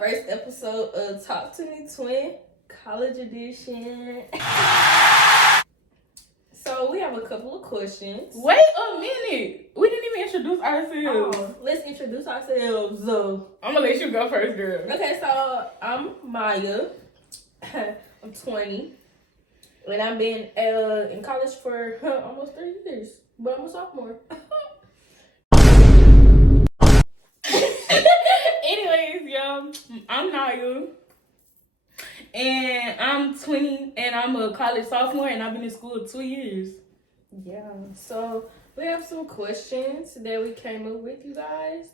first episode of Talk to Me Twin, College Edition. So we have a couple of questions. Wait a minute. We didn't even introduce ourselves. Oh, let's introduce ourselves. I'm gonna let you go first, girl. Okay, so I'm Maya. I'm 20. And I've been in college for almost 3 years. But I'm a sophomore. Anyways, y'all, I'm Naya. And I'm 20 and I'm a college sophomore and I've been in school 2 years. Yeah, so we have some questions that we came up with, you guys.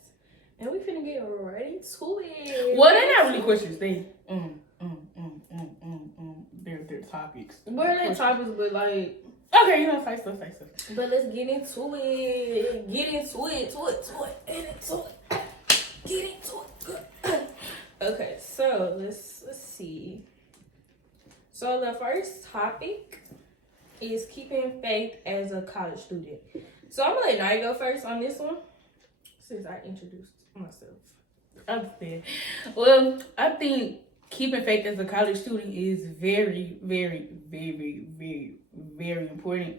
And we finna get right into it. Well, they're not really questions. They're topics. What are the topics, but like... Okay, you know, say stuff. But let's get into it. Get into it. Okay, so let's see. So the first topic is keeping faith as a college student. So I'm gonna let Naya go first on this one, since I introduced myself. Understand. Well, I think keeping faith as a college student is very, very, very, very, very important.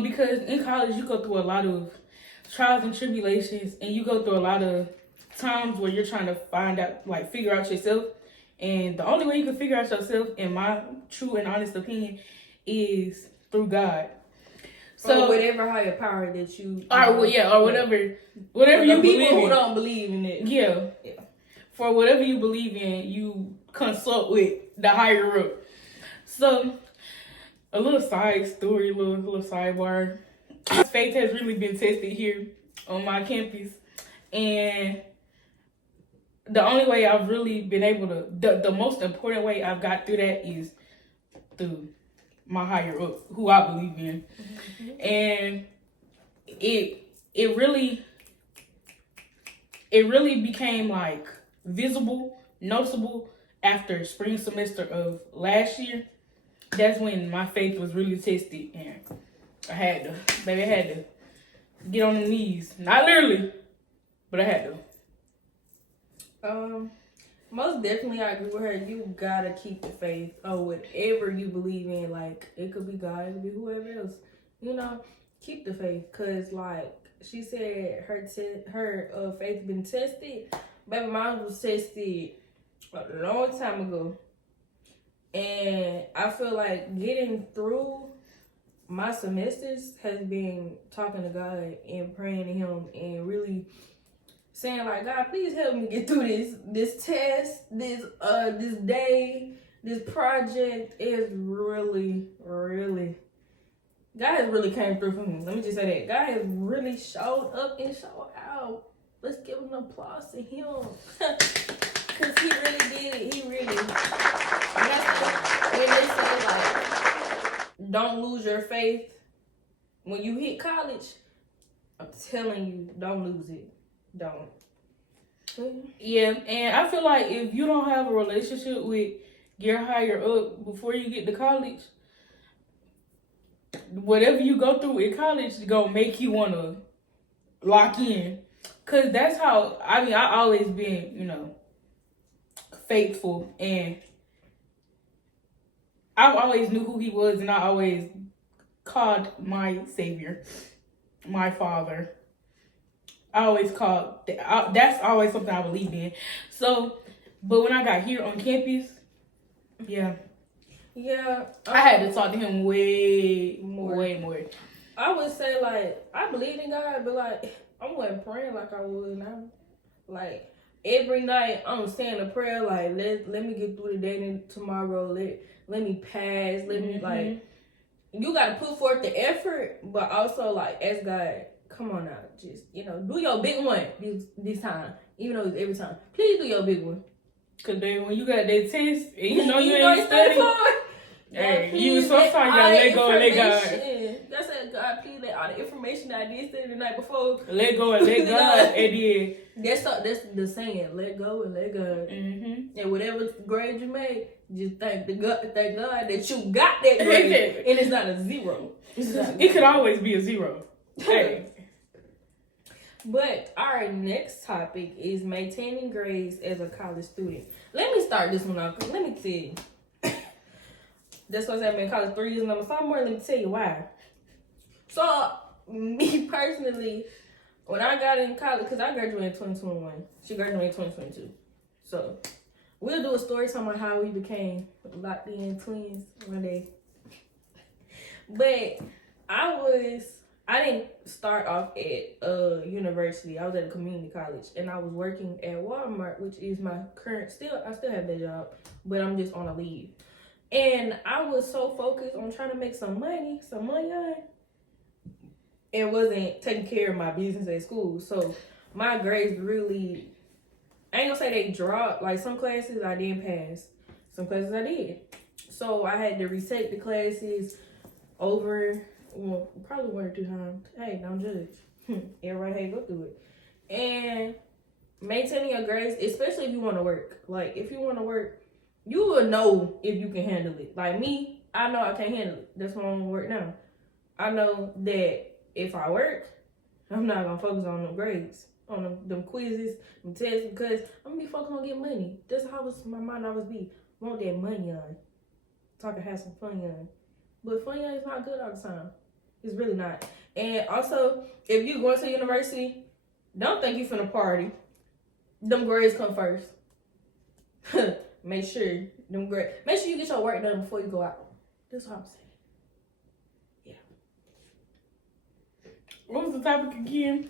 Because in college you go through a lot of trials and tribulations, and you go through a lot of times where you're trying to find out, like, figure out yourself. And the only way you can figure out yourself, in my true and honest opinion, is through God. So or whatever higher power that you, or whatever you people believe who in. don't believe in it. Yeah. For whatever you believe in, you consult with the higher up. So, a little side story, little sidebar. My faith has really been tested here on my campus, and the only way I've really been able to, the most important way I've got through that is through my higher up, who I believe in. Mm-hmm. And it really became like visible, noticeable after spring semester of last year. That's when my faith was really tested, and I had to get on the knees. Not literally, but I had to. Most definitely I agree with her. You gotta keep the faith or whatever you believe in. Like, it could be God, it could be whoever else. You know, keep the faith. Cause like she said, her faith been tested. Baby, mine was tested a long time ago. And I feel like getting through my semesters has been talking to God and praying to Him and really saying, like, God, please help me get through this test, this day, this project. Is really, really, God has really came through for me. Let me just say that. God has really showed up and showed out. Let's give an applause to Him. Because He really did it. He really. And that's when they say, like, don't lose your faith. When you hit college, I'm telling you, don't lose it. Don't. Yeah, and I feel like if you don't have a relationship with your higher up before you get to college, whatever you go through in college is gonna make you wanna lock in. Cause that's how I always been, faithful, and I always knew who He was, and I always called my Savior, my Father. I always called, that's always something I believed in. So, but when I got here on campus, yeah, I had to talk to Him way more. I would say, like, I believed in God, but like I wasn't praying like I would now. Like, every night I'm saying a prayer, like, let me get through the day and tomorrow. Let me pass. Let me, like, you gotta put forth the effort, but also, like, ask God, come on now, just, do your big one this time. Even though it's every time. Please do your big one. Cause then when you got that test and you ain't studying, hey, you sometimes gotta let go and let God. That's it, God, please let all the information that I did study the night before. Let go and let God, and then that's the saying. Let go and let God. Mm-hmm. And whatever grade you made, just thank God that you got that grade, and it's not a zero. It could always be a zero. Hey. But our next topic is maintaining grades as a college student. Let me start this one off. 'Cause let me tell you. That's what I've been in college 3 years and I'm a sophomore. Let me tell you why. So, me personally, when I got in college, because I graduated in 2021, she graduated in 2022. So, we'll do a story time on how we became locked in twins one day. But I didn't start off at university. I was at a community college, and I was working at Walmart, which is my current. I still have that job, but I'm just on a leave. And I was so focused on trying to make some money, and wasn't taking care of my business at school. So my grades really, I ain't gonna say they dropped. Like some classes I didn't pass, some classes I did. So I had to retake the classes over, well, probably 1 or 2 times. Hey, don't judge. Everybody had to go through it. And maintaining your grades, especially if you want to work. Like, if you want to work, you will know if you can handle it. Like me, I know I can't handle it. That's why I'm going to work now. I know that if I work, I'm not going to focus on them grades, on them quizzes, them tests, because I'm going to be focused on getting money. That's how my mind always be. Want that money on. So I can have some fun on. But fun is not good all the time. It's really not. And also, if you going to university, don't think you finna party. Them grades come first. Make sure you get your work done before you go out. That's what I'm saying. Yeah. What was the topic again?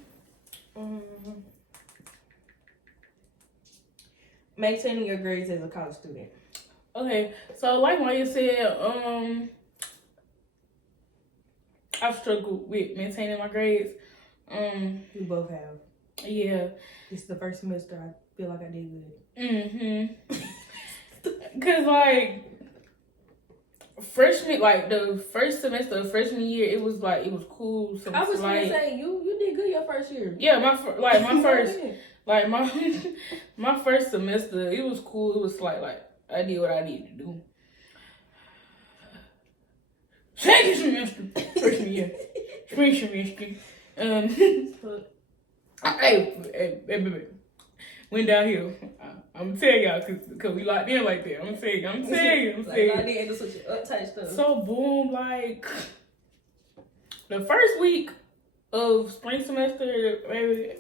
Maintaining your grades as a college student. Okay, so like Maya said, I've struggled with maintaining my grades. We both have. Yeah. It's the first semester I feel like I did good. Cause like freshman, like the first semester of freshman year, it was cool. So I was gonna say you did good your first year. Yeah, my first like my first semester, it was cool. It was like I did what I needed to do. Second semester, freshman year, spring semester. Hey, went downhill. I'm gonna tell y'all cause we locked in like that. I'm telling you. Like, I did just switch uptight stuff. So boom, like the first week of spring semester, baby.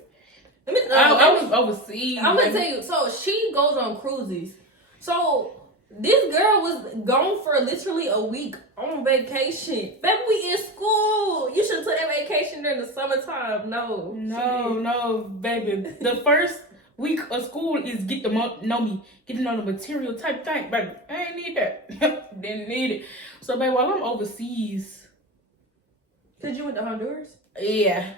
I was overseas. I'm gonna tell you. So she goes on cruises. So this girl was gone for literally a week on vacation. Baby, we in school. You should have took that vacation during the summertime. No, baby. The first week of school is get to know me, get to know the material type thing, baby. I ain't need that. Didn't need it. So, baby, while I'm overseas, did you went to Honduras? Yeah,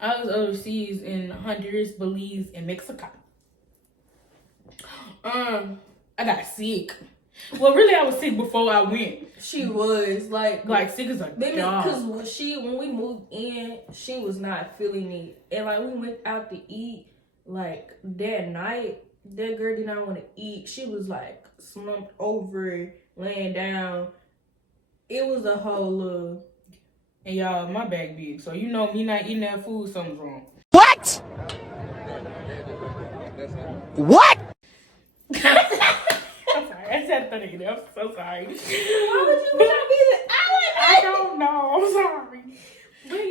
I was overseas in Honduras, Belize, and Mexico. I got sick. Well, really, I was sick before I went. She was like sick as a dog. Because when we moved in, she was not feeling it, and like we went out to eat. Like that night, that girl did not want to eat. She was like slumped over, laying down. It was a whole little. And y'all, my bag big, so you know me not eating that food, something's wrong. What? What? I'm sorry, I said that again. I'm so sorry. Why would you not be? I don't know. I'm sorry.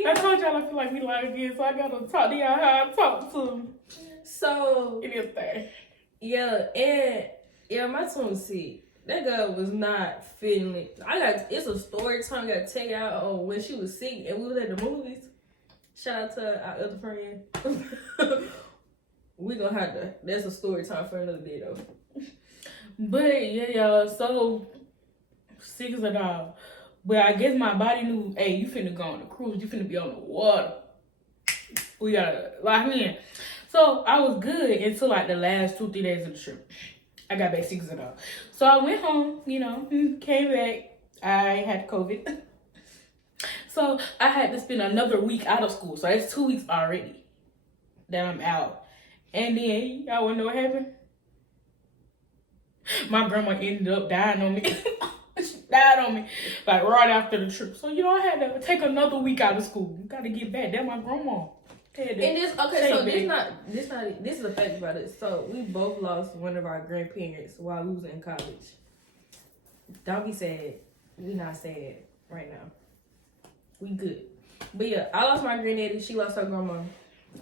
I told y'all I feel like we live again, so I gotta talk to y'all how I talk to them. So anything. Yeah, my twin was sick. That girl was not feeling it. It's a story time I got to take out on when she was sick and we was at the movies. Shout out to our other friend. We gonna have to. That's a story time for another day though. But yeah, y'all. So sick as a dog. But I guess my body knew, hey, you finna go on the cruise. You finna be on the water. We gotta lock in. So I was good until like the last 2-3 days of the trip. I got back sick as a dog. So I went home, came back. I had COVID. So I had to spend another week out of school. So that's 2 weeks already that I'm out. And then, y'all wanna know what happened? My grandma ended up dying on me. She died on me, like right after the trip. So, I had to take another week out of school. Gotta get back. That's my grandma. And this this is a fact about it. So we both lost one of our grandparents while we was in college. Don't be sad. We not sad right now. We good. But yeah, I lost my granddaddy. She lost her grandma,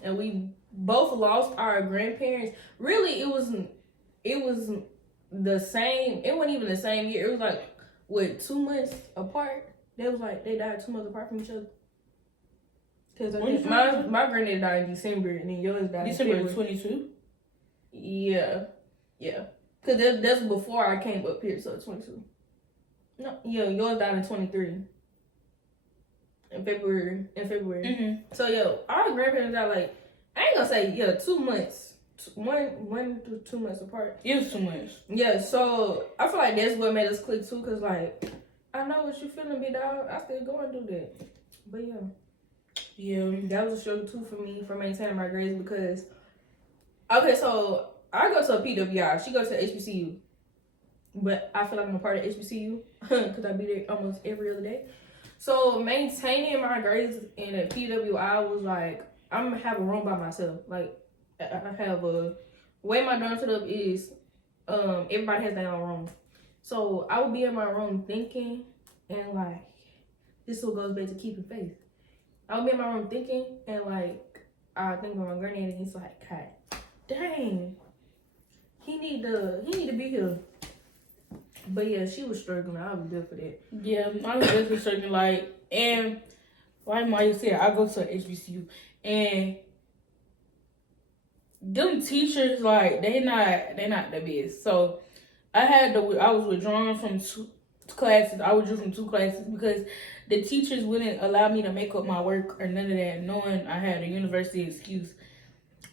and we both lost our grandparents. Really, it was the same. It wasn't even the same year. It was like what 2 months apart. They died 2 months apart from each other. Cause my granddaddy died in December, and then yours died December in 22. Yeah. Cause that's before I came up here, so 22. No, yeah, yours died in 23. In February. Mm-hmm. So our grandparents died like I ain't gonna say 2 months, 1 to 2 months apart. It was 2 months. Yeah, so I feel like that's what made us click too, cause like I know what you feeling, big dog. I still go and do that, but yeah, that was a struggle too for me for maintaining my grades because okay, so I go to a PWI, she goes to HBCU, but I feel like I'm a part of HBCU because I be there almost every other day. So maintaining my grades in a PWI was like I'm gonna have a room by myself. Like I have a way my dorm set up is everybody has their own room. So I would be in my room thinking and like this will goes back to keeping faith. I would be in my room thinking and like I think of my granddaddy and it's like, God dang, he need to be here. But yeah, she was struggling. I was good for that. Yeah, I was definitely struggling. Like, and like Maya said, I go to HBCU, and them teachers like they not the best. So I was withdrawn from 2 classes. I withdrew from 2 classes because the teachers wouldn't allow me to make up my work or none of that, knowing I had a university excuse.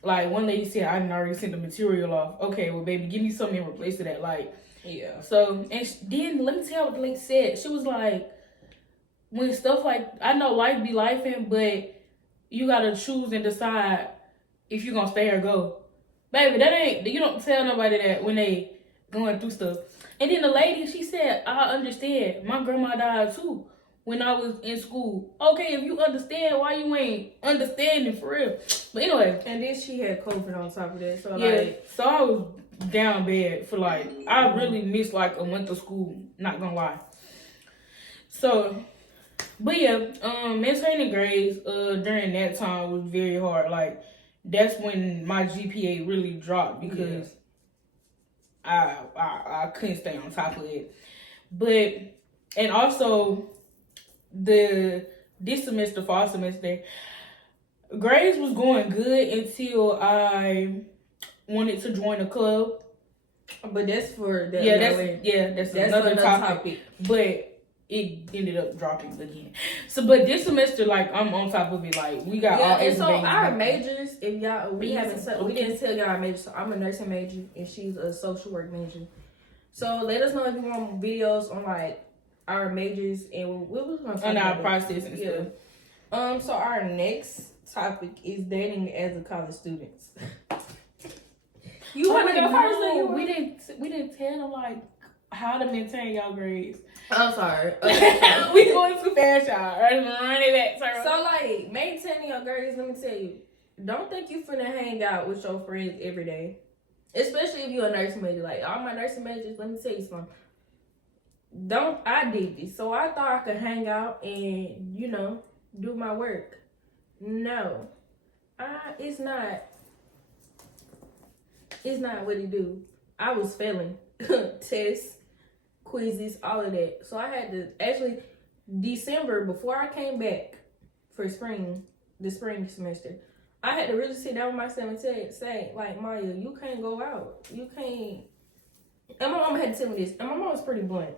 Like one lady said, I didn't already sent the material off. Okay, well, baby, give me something in replace of that. Like. Yeah. So, and then let me tell you what the lady said. She was like, when stuff like, I know life be lifing, but you gotta choose and decide if you're gonna stay or go. Baby, you don't tell nobody that when they going through stuff. And then the lady, she said, I understand. My grandma died too when I was in school. Okay, if you understand, why you ain't understanding for real? But anyway. And then she had COVID on top of that. So yeah, like. So I was down bad for like I really missed like a month of school, not gonna lie. So but yeah, maintaining grades during that time was very hard. Like that's when my GPA really dropped because I couldn't stay on top of it. But and also this semester, fall semester, grades was going good until I wanted to join a club, but that's for that. That's another topic. But it ended up dropping again. So, but this semester, like I'm on top of it. Like we got all. And so our majors, if y'all we didn't tell y'all our majors. So I'm a nursing major and she's a social work major. So let us know if you want videos on like our majors and what was going to on our process and stuff. So our next topic is dating as a college student. You want to go first? We didn't tell them like how to maintain y'all grades. I'm sorry. Okay. We going too fast, y'all. Run it back. So like maintaining your grades. Let me tell you, don't think you finna hang out with your friends every day, especially if you're a nursing major. Like all my nursing majors, let me tell you something. I did this, so I thought I could hang out and do my work. No, it's not. It's not what it do. I was failing tests, quizzes, all of that. So I had to actually December before I came back for the spring semester. I had to really sit down with myself and say like, Maya, you can't go out. You can't. And my mama had to tell me this. And my mom was pretty blunt.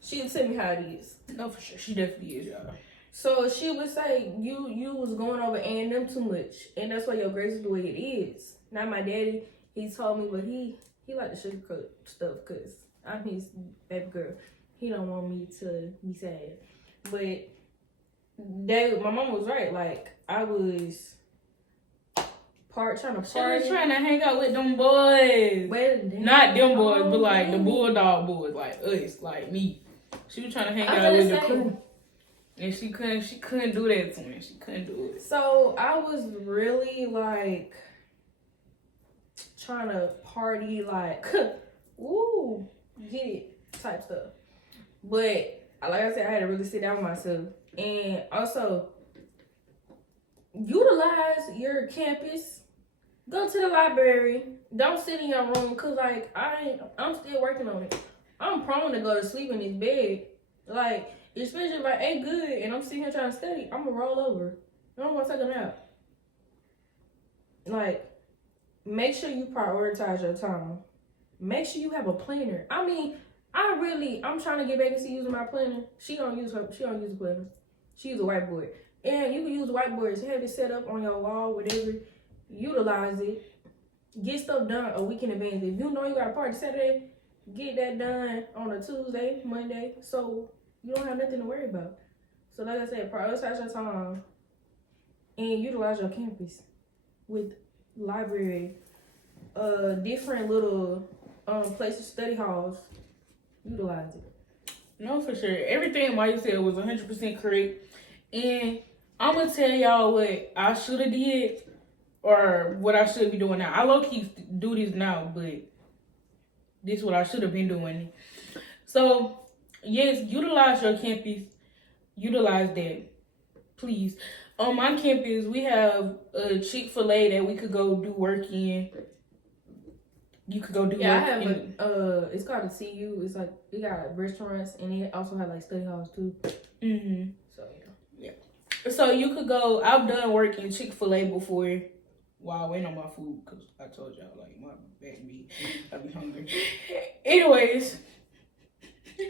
She would tell me how it is. No, for sure. She definitely is, y'all. So she would say, you was going over A&M too much. And that's why your grades is the way it is. Now my daddy, he told me, but he like to sugarcoat stuff because I'm his baby girl. He don't want me to be sad. But my mom was right. Like, I was trying to party. She was trying to hang out with them boys. Not them boys, but like the Bulldog boys, like us, like me. She was trying to hang out with the crew. And she couldn't do that to me. She couldn't do it. So I was really like trying to party, like, woo, get it type stuff. But like I said, I had to really sit down with myself. And also, utilize your campus. Go to the library. Don't sit in your room, because, like, I'm still working on it. I'm prone to go to sleep in this bed. Like, especially if I ain't good and I'm sitting here trying to study, I'm going to roll over. I don't want to take a nap. Like, make sure you prioritize your time. Make sure you have a planner. I mean, I'm trying to get back into using my planner. She don't use a planner. She use a whiteboard. And you can use whiteboards. Have it set up on your wall, whatever. Utilize it. Get stuff done a week in advance. If you know you got a party Saturday, get that done on a Tuesday, Monday, so you don't have nothing to worry about. So like I said, prioritize your time and utilize your campus with library, different little places, study halls. Utilize it. No, for sure. Everything Maya said was 100% correct. And I'm going to tell y'all what I should have did or what I should be doing now. I low-key do this now, but this is what I should have been doing. So, yes, utilize your campus. Utilize that. Please. On my campus, we have a Chick-fil-A that we could go do work in. You could go do work I have in. it's called a CU. It's like, it got restaurants and it also have like study halls too. Mm-hmm. So, yeah. So you could go, I've done work in Chick-fil-A before while I waiting on my food, because I told y'all, like, my back I be hungry. Anyways, so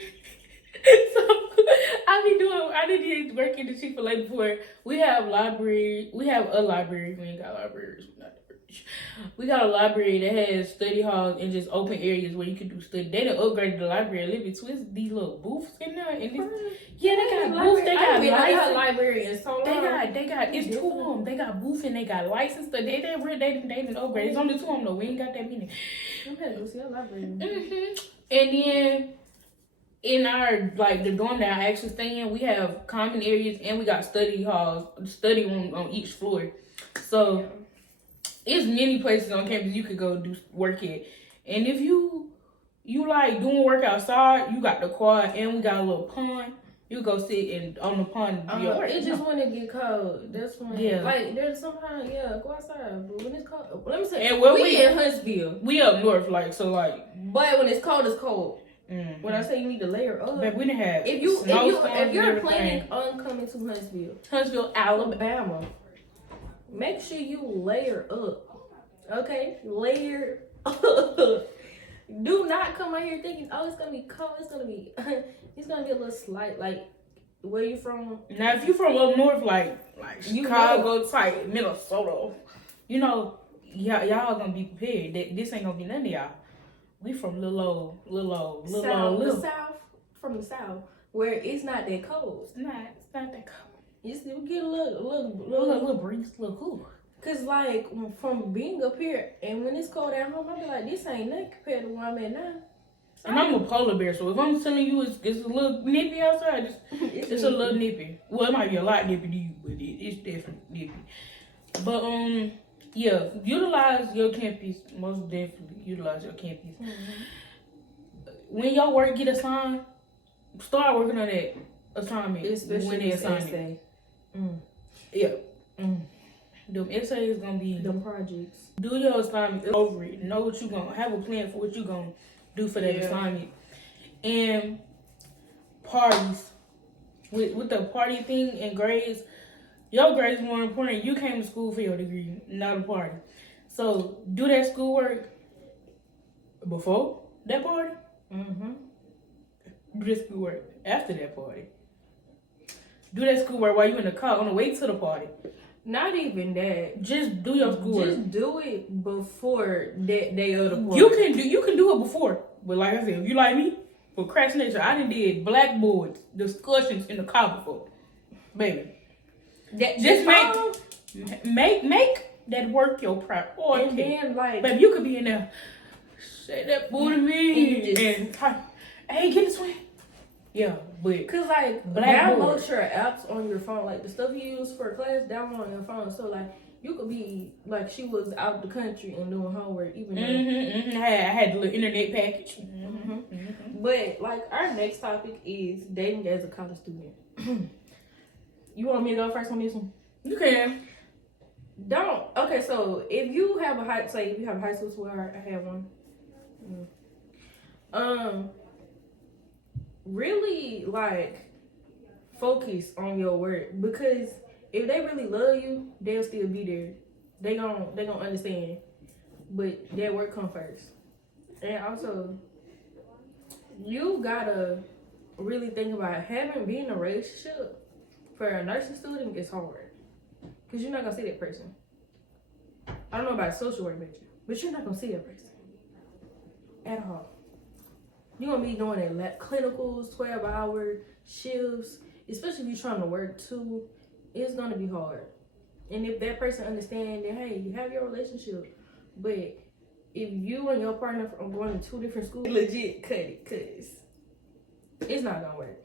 I did work in the Chick-fil-A before. We have a library. We ain't got libraries. We got a library that has study halls and just open areas where you can do study. They done upgraded the library a little bit. So it's these little booths in there. And yeah, they got booths. They got license. Library and so They got it's two of them. They got booths and they got license. They didn't upgrade. It's only two of them though. We ain't got that many. I'm gonna go see a library. Mm-hmm. And then in our, like, the dorm that I actually stay in, we have common areas and we got study halls, study room on each floor. So it's many places on campus you could go do work at. And if you like doing work outside, you got the quad and we got a little pond. You go sit on the pond and do your work. It just when it get cold. That's when, like, there's sometimes, go outside. But when it's cold, let me say, and we in Huntsville. We up north, like, so, like. But when it's cold, it's cold. Mm-hmm. When I say you need to layer up, but we didn't have if you're planning on coming to Huntsville, Alabama, make sure you layer up. Okay, layer up. Do not come out here thinking, oh, it's gonna be cold. It's gonna be a little slight. Like, where you from? Now, if you from up north, like Chicago type, Minnesota, you know, y'all gonna be prepared. This ain't gonna be none of y'all. We from little from the south, where it's not that cold. It's not that cold. You still get a little breeze, a little cool. Cause like from being up here and when it's cold at home, I be like, this ain't nothing compared to where I'm at now. So and I'm a polar bear, so if I'm telling you it's a little nippy outside, it's a little nippy. Well, it might be a lot nippy to you, but it's definitely nippy. But yeah, utilize your campus. Most definitely utilize your campus. Mm-hmm. When your work get assigned, start working on that assignment. Especially when they assign it. Yeah. Them essays gonna be them projects. Do your assignment over it. Know what you gonna have a plan for what you gonna do for that assignment. And parties. With the party thing and grades, your grades are more important. You came to school for your degree, not a party. So do that schoolwork before that party. Mm-hmm. Do that schoolwork after that party. Do that schoolwork while you're in the car on the way to the party. Not even that. Just do your schoolwork. Just do it before that day of the party. You can do it before. But like I said, if you like me, procrastination, I done did blackboard discussions in the car before. Baby. Just make that work your priority. And then, like, baby, you could be in there, say that boo to me, and hey, get this way. Yeah, but Cause like Blackboard. download your apps on your phone, like the stuff you use for class, download on your phone. So like you could be like she was out the country and doing homework, even though. I had the little internet package. But like our next topic is dating as a college student. You want me to go first on this one? You can. Okay, so if you have a high school sweetheart, I have one. Really like focus on your work, because if they really love you, they'll still be there. They gonna understand, but their work come first. And also, you gotta really think about being in a relationship for a nursing student is hard, because you're not gonna see that person. I don't know about social work major, but you're not gonna see that person at all. You're gonna be doing it clinicals, 12-hour shifts, especially if you're trying to work too. It's gonna be hard. And if that person understands that, hey, you have your relationship, but if you and your partner are going to 2 different schools, legit cut it, cause it's not gonna work.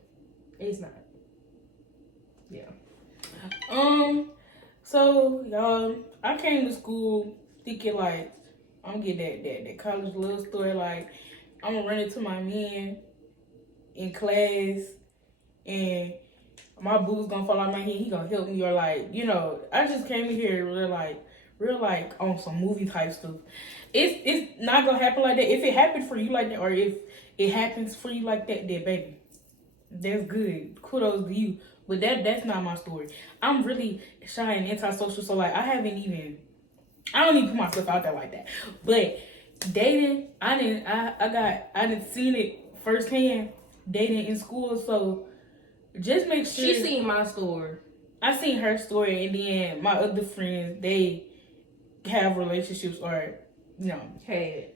It's not. Yeah. So y'all, I came to school thinking like I'm gonna get that college love story. Like I'm gonna run into my man in class, and my boo's gonna fall out my hand. He gonna help me, or like I just came in here real like on some movie type stuff. It's not gonna happen like that. If it happened for you like that, or if it happens for you like that, then baby, that's good. Kudos to you. But that's not my story. I'm really shy and antisocial, so like I don't even put myself out there like that. But dating, I didn't seen it firsthand, dating in school, so just make sure. She seen my story. I seen her story, and then my other friends, they have relationships, or had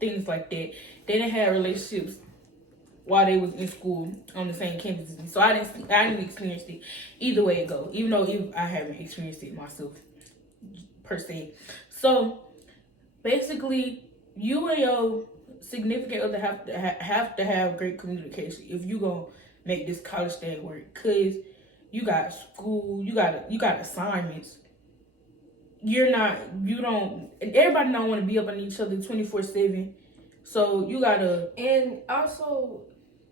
things like that. They didn't have relationships while they was in school on the same campus as me. So I didn't experience it. Either way it go. Even though I haven't experienced it myself per se. So basically, you and your significant other have to have great communication if you gonna make this college thing work. Cause you got school, you got assignments. Everybody don't want to be up on each other 24/7. So you gotta. And also,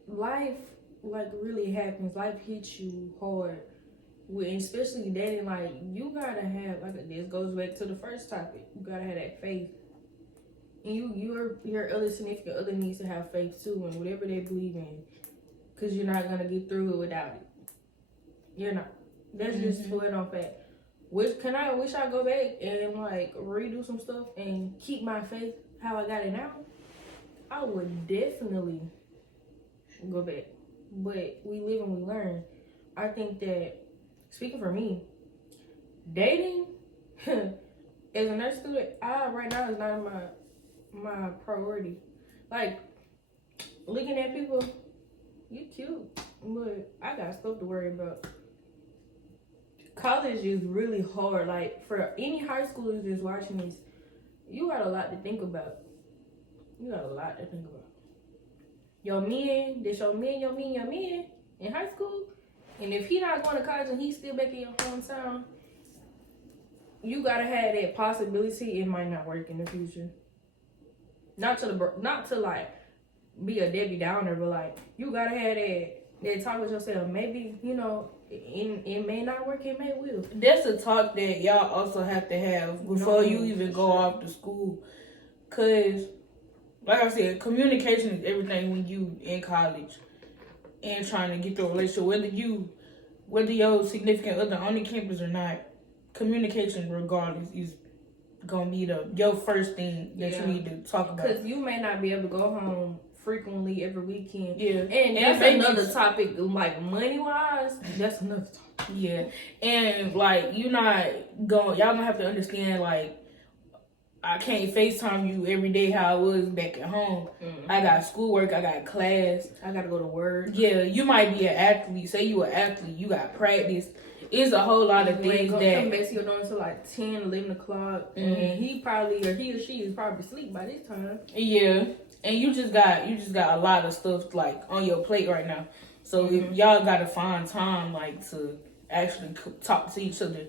life like really happens. Life hits you hard, especially dating. Like you gotta have this goes back to the first topic. You gotta have that faith, and your other significant other needs to have faith too, and whatever they believe in, because you're not gonna get through it without it. You're not. That's just flat on fact. Wish I go back and like redo some stuff and keep my faith how I got it now. I would definitely go back. But we live and we learn. I think that, speaking for me, dating as a nurse student, right now is not my priority. Like, looking at people, you cute, but I got stuff to worry about. College is really hard. Like, for any high schoolers that's watching this, you got a lot to think about. Your man in high school, and if he not going to college and he's still back in your hometown, you gotta have that possibility it might not work in the future. Not to like be a Debbie Downer, but like you gotta have that talk with yourself. Maybe it may not work, it may will. That's a talk that y'all also have to have before you even go off to school, cause like I said, communication is everything when you in college and trying to get through a relationship. Whether your significant other on the campus or not, communication regardless is gonna be your first thing that you need to talk about. Because you may not be able to go home frequently every weekend. Yeah. And that's another topic, like money-wise, that's another topic. Yeah. And like y'all gonna have to understand, like, I can't FaceTime you every day how I was back at home. I got schoolwork, I got class, I gotta go to work. Yeah, you might be an athlete. Say you an athlete, you got practice, it's a whole lot of You ain't things gonna that come back to your dorm until like 10, 11 o'clock, and he or she is probably asleep by this time. Yeah, and you just got a lot of stuff like on your plate right now. So if y'all gotta find time like to actually talk to each other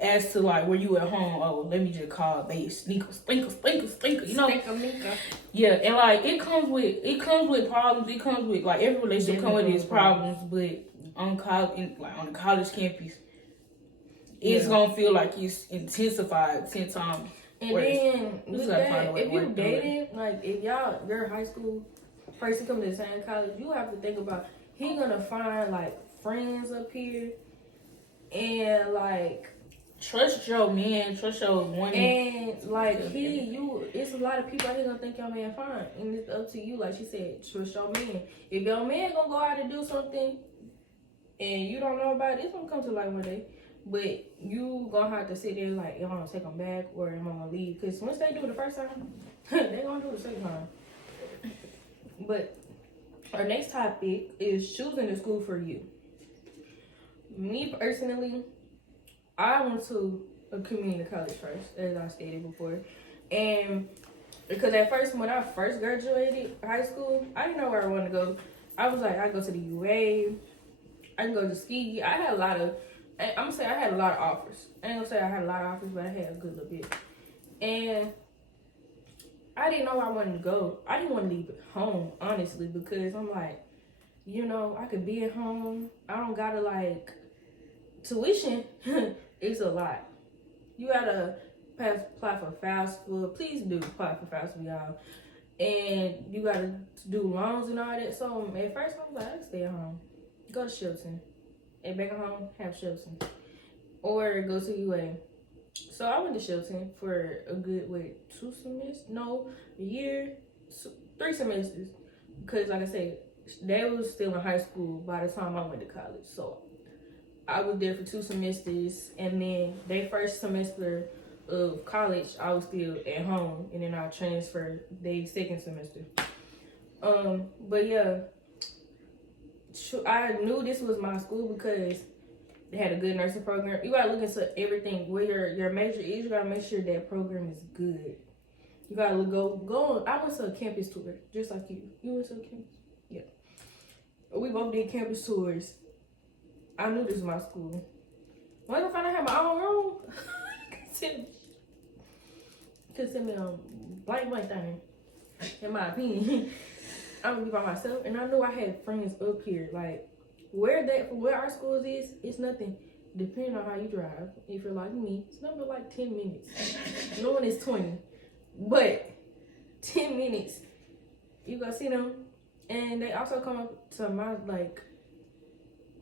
as to like where you at home. Oh, let me just call babe stinker. You know. Stinker. Yeah, and like it comes with problems. It comes with like every relationship comes with its problems, but on the college campus, it's gonna feel like it's intensified 10 times. And then with that, if you dating, like if your high school person come to the same college, you have to think about he gonna find like friends up here, and like trust your man, trust your woman, and like it's a lot of people out here gonna think your man fine, and it's up to you. Like she said, trust your man. If your man gonna go out and do something, and you don't know about it, it's gonna come to light one day. But you gonna have to sit there like, am I gonna take them back or am I gonna leave? Because once they do it the first time, they gonna do it the second time. But our next topic is choosing the school for you. Me personally, I went to a community college first, as I stated before. And because at first, when I first graduated high school, I didn't know where I wanted to go. I was like, I go to the UA, I can go to Ski. I had a lot of offers. I ain't gonna say I had a lot of offers, but I had a good little bit. And I didn't know where I wanted to go. I didn't want to leave home, honestly, because I'm like, I could be at home. I don't gotta like tuition. It's a lot. You gotta apply for FAFSA. Please do apply for FAFSA, y'all. And you gotta do loans and all that. So at first I was like, I can stay at home. Go to Shelton. And back at home, have Shelton. Or go to UA. So I went to Shelton for a good, 2 semesters? No, a year, 3 semesters. Because like I said, they was still in high school by the time I went to college. So I was there for 2 semesters. And then their first semester of college, I was still at home. And then I transferred their second semester. But yeah. I knew this was my school because they had a good nursing program. You gotta look into everything. Where your major is, you gotta make sure that program is good. You gotta go. I went to a campus tour, just like you. You went to a campus? Yeah. We both did campus tours. I knew this was my school. Once I found out I had my own room, could send me a blank thing, in my opinion. I'm gonna be by myself, and I knew I had friends up here. Like where our schools is, it's nothing. Depending on how you drive, if you're like me, it's nothing but like 10 minutes. No one is 20, but 10 minutes, you go see them, and they also come up to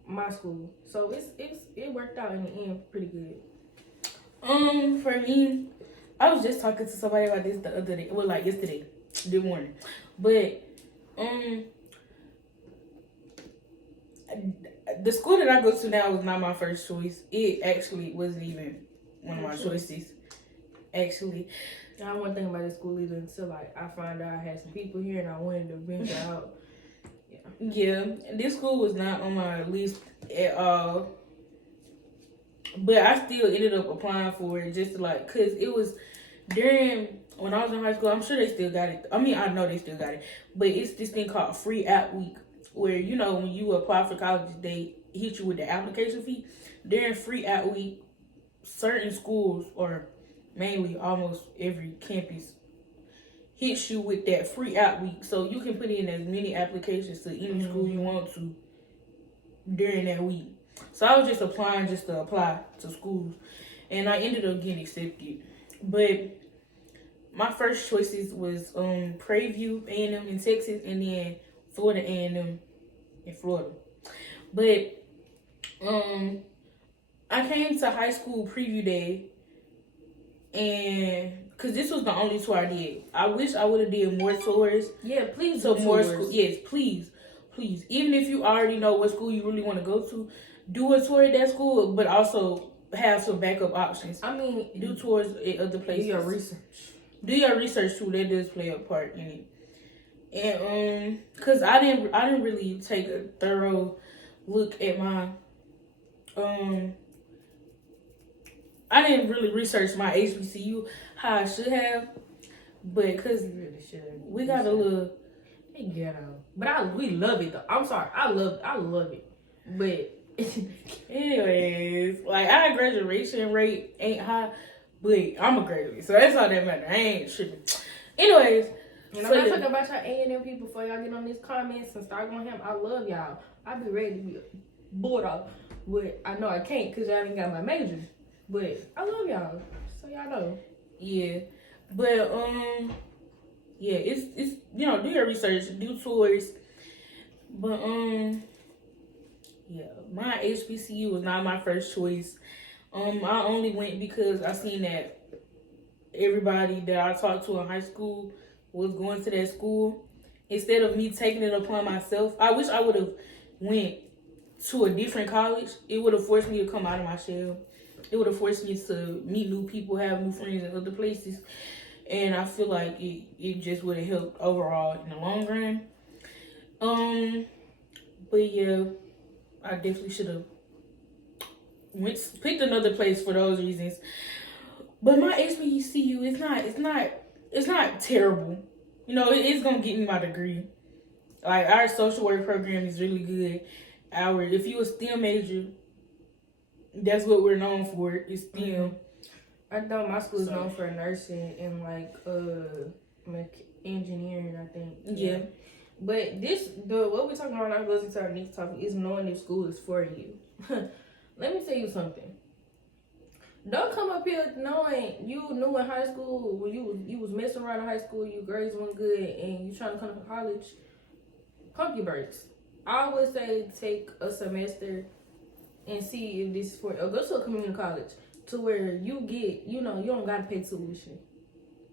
my school. So it worked out in the end pretty good. For me, I was just talking to somebody about this the other day. Well, like yesterday, this morning, but. The school that I go to now was not my first choice. It actually wasn't even one of my choices. Actually, I wasn't thinking about this school either until like I found out I had some people here and I wanted to venture out. Yeah, this school was not on my list at all. But I still ended up applying for it just to cause it was during. When I was in high school, I'm sure they still got it. I mean, I know they still got it. But it's this thing called Free App Week where, when you apply for college, they hit you with the application fee. During Free App Week, certain schools, or mainly almost every campus, hits you with that Free App Week. So you can put in as many applications to any school you want to during that week. So I was just applying just to apply to schools. And I ended up getting accepted. But my first choices was Prairie View A&M in Texas, and then Florida A&M in Florida. But I came to high school preview day, and because this was the only tour I did. I wish I would have did more tours. Yeah, please. So more school. Yes, please. Even if you already know what school you really want to go to, do a tour at that school, but also have some backup options. I mean, do tours at other places. Do your research too. That does play a part in it. And cause I didn't really take a thorough look at my I didn't really research my HBCU how I should have, but because You really should. we got a little. They ghetto, but we love it though. I'm sorry, I love it, but. Anyways, like our graduation rate ain't high, but I'm a graduate, so that's all that matters. I ain't tripping. Anyways, And I'm not talking about y'all A&M people before y'all get on these comments and start going ham. I love y'all. I be ready to be bored off, but I know I can't because y'all ain't got my major. But I love y'all, so y'all know. yeah, but yeah, it's do your research, do tours, but yeah, my HBCU was not my first choice. I only went because I seen that everybody that I talked to in high school was going to that school. Instead of me taking it upon myself, I wish I would have went to a different college. It would have forced me to come out of my shell. It would have forced me to meet new people, have new friends in other places. And I feel like it just would have helped overall in the long run. But yeah, I definitely should have picked another place for those reasons. But my HBCU it's not terrible. It's gonna get me my degree. Like our social work program is really good. If you a STEM major, that's what we're known for. It's STEM. I know my school is known for nursing and like engineering, I think. Yeah. But what we're talking about now goes into our next topic is knowing if school is for you. Let me tell you something. Don't come up here knowing you knew in high school when you was messing around in high school, your grades weren't good, and you trying to come to college. Pump your brakes. I would say take a semester and see if this is for, or go to a community college to where you get, you don't gotta pay tuition.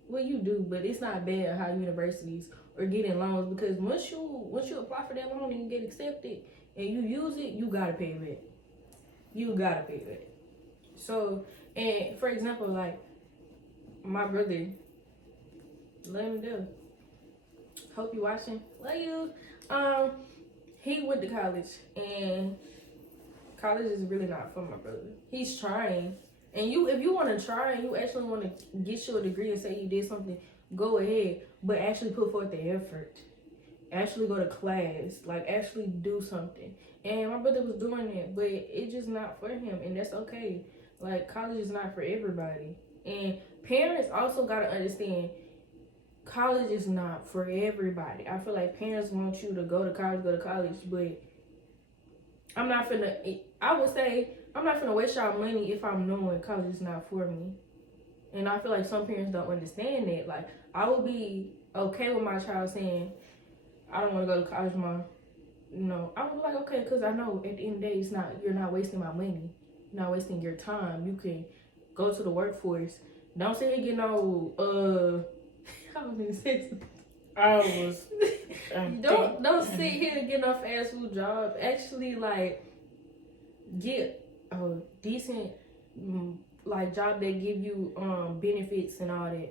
Well, you do, but it's not bad how universities are getting loans, because once you apply for that loan and you get accepted and you use it, you gotta pay it back. You gotta pay it back. So, and for example, like my brother, let him do. Hope you watching. Love you. He went to college, and college is really not for my brother. He's trying. And if you want to try and you actually want to get you a degree and say you did something, go ahead. But actually put forth the effort. Actually go to class. Like, actually do something. And my brother was doing it, but it's just not for him. And that's okay. Like, college is not for everybody. And parents also got to understand, college is not for everybody. I feel like parents want you to go to college, but I would say, I'm not finna waste y'all money if I'm knowing college is not for me. And I feel like some parents don't understand that. Like, I would be okay with my child saying, I don't want to go to college, Mom. I would be like, okay, because I know at the end of the day, you're not wasting my money. You're not wasting your time. You can go to the workforce. Don't sit here get no, I was gonna say something. Don't sit here and get no fast food job. Actually, like, get a decent job that give you benefits and all that.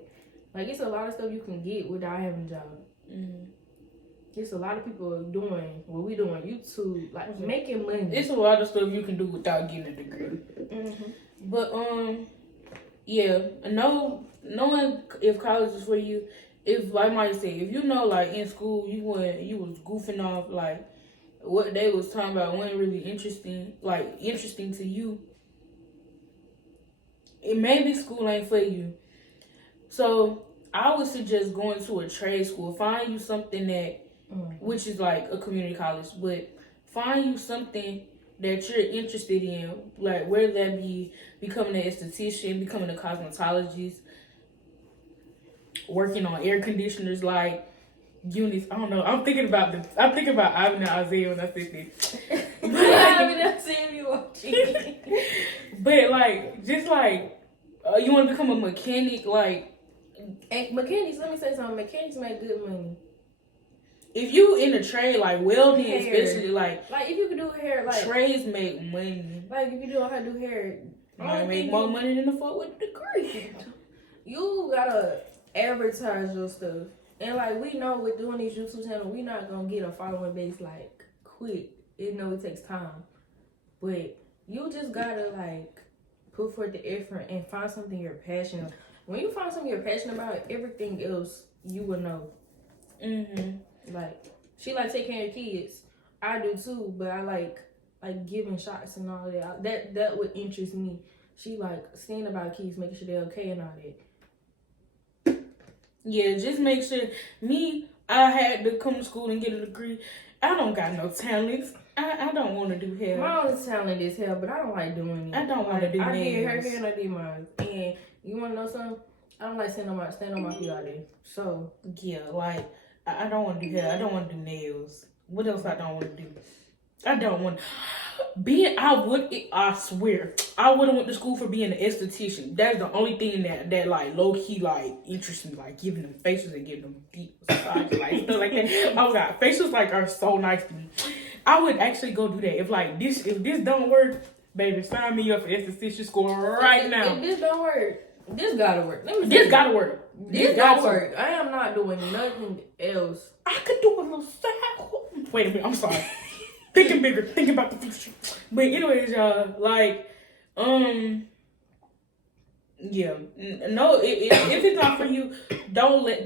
Like, it's a lot of stuff you can get without having a job. Mm-hmm. It's a lot of people doing what we doing, YouTube, like making money. It's a lot of stuff you can do without getting a degree. Mm-hmm. But yeah, knowing if college is for you, if like Mike said, if you know, like in school you was goofing off, like what they was talking about wasn't really interesting to you, it maybe school ain't for you. So I would suggest going to a trade school. Find you something that, which is like a community college, but find you something that you're interested in, like whether that be becoming an esthetician, becoming a cosmetologist, working on air conditioners, like units. I don't know. I'm thinking about Ivan and Isaiah when I said this. Ivan and Isaiah, you watching? But like, just like you want to become a mechanic, like. And mechanics, let me say something. Mechanics make good money. If you in a trade like welding, hair. Especially like if you can do hair, like trades make money. Like if you know how to do hair, you might make more money than the folk with a degree. You gotta advertise your stuff, and like we know with doing these YouTube channels, we not gonna get a following base like quick. It takes time, but you just gotta like put forth the effort and find something you're passionate. When you find something you're passionate about, everything else you will know. Like she like take care of kids. I do too, but I like giving shots and all that. That would interest me. She like seeing about kids, making sure they're okay and all that. Yeah, just make sure. I had to come to school and get a degree. I don't got no talents. I don't want to do hair. My only talent is hair, but I don't like doing it. I don't want to do nails. I did her hair and I did mine. And you want to know something? I don't like stand on my feet all day. So yeah, like I don't want to do hair. I don't want to do nails. What else I don't want to do? I don't want I swear I would have went to school for being an esthetician. That's the only thing that like low key like interests me, like giving them facials and giving them deep massages, like stuff like that. Oh god, facials like are so nice to me. I would actually go do that if this don't work, baby. Sign me up for esthetician school right now. If this don't work, this gotta work. This gotta work. This gotta work. I am not doing nothing else. I could do a little side. Wait a minute, I'm sorry. Thinking bigger, thinking about the future. But anyways, y'all, like, yeah, no. If it's not for you, don't let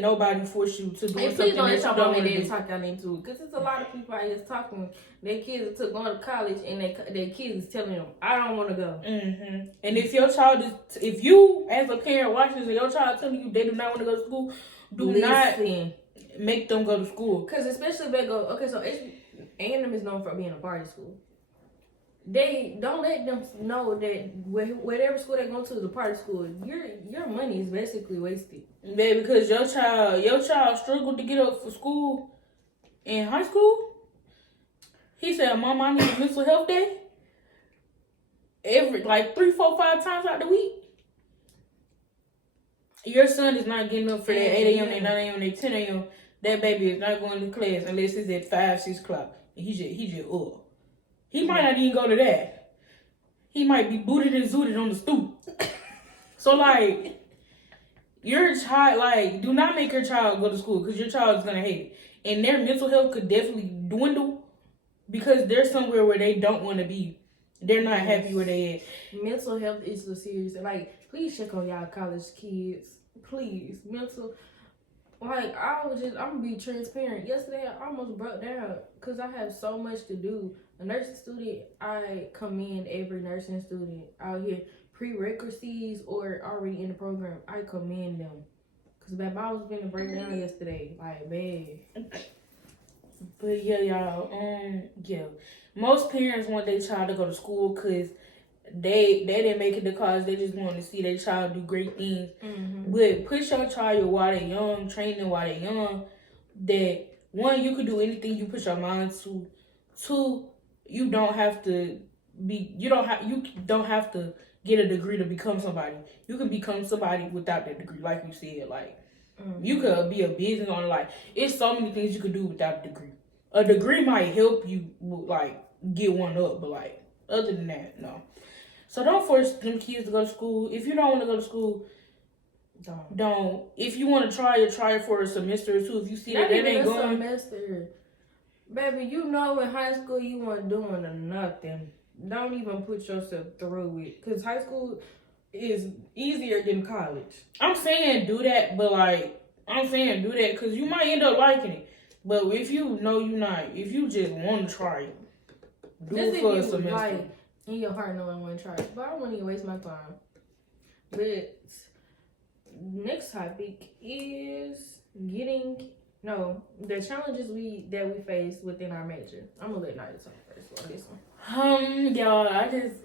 nobody force you to do something. Please don't let y'all y'all make that talk y'all into it, because there's a lot of people out here talking. Their kids are going to college, and their kids is telling them, "I don't want to go." And if your child if you as a parent watching this, and your child telling you they do not want to go to school, do not make them go to school. Because especially if they go, okay, so A&M is known for being a party school. They don't let them know that whatever school they go to is a party school. Your money is basically wasted. Baby, because your child struggled to get up for school in high school. He said, "Mom, I need a mental health day." Every 3, 4, 5 times out the week. Your son is not getting up for that 8 a.m., 9 a.m., 10 a.m. That baby is not going to class unless it's at 5, 6 o'clock. And he just up. He might not even go to that. He might be booted and zooted on the stoop. So, your child, do not make your child go to school, because your child is going to hate it. And their mental health could definitely dwindle because they're somewhere where they don't want to be. They're not happy where they at. Mental health is a serious. Please check on y'all college kids. Please. Mental. I'm gonna be transparent. Yesterday, I almost broke down because I have so much to do. A nursing student, I commend every nursing student out here, prerequisites or already in the program. I commend them. Because, babe, I was gonna break down yesterday. Babe. But, yeah, y'all, yeah. Most parents want their child to go to school because they didn't make it to college. They just want to see their child do great things. But push your child while they're young, train them while they're young. That, one, you could do anything you put your mind to. 2, you don't have to get a degree to become somebody. You can become somebody without that degree, like you said. You could be a business owner. It's so many things you could do without a degree. A degree might help you, get one up, but other than that, no. So don't force them kids to go to school. If you don't want to go to school, don't. If you want to try it for a semester or 2. If you see that ain't going. Semester. Baby, in high school you weren't doing nothing. Don't even put yourself through it. Because high school is easier than college. I'm saying do that, but because you might end up liking it. But if you know you're not, if you just want to try it, do it for a semester. In your heart knowing I want to try it. But I don't want to waste my time. But next topic is the challenges that we face within our major. I'm gonna let Nadia talk first on this one. Y'all, I just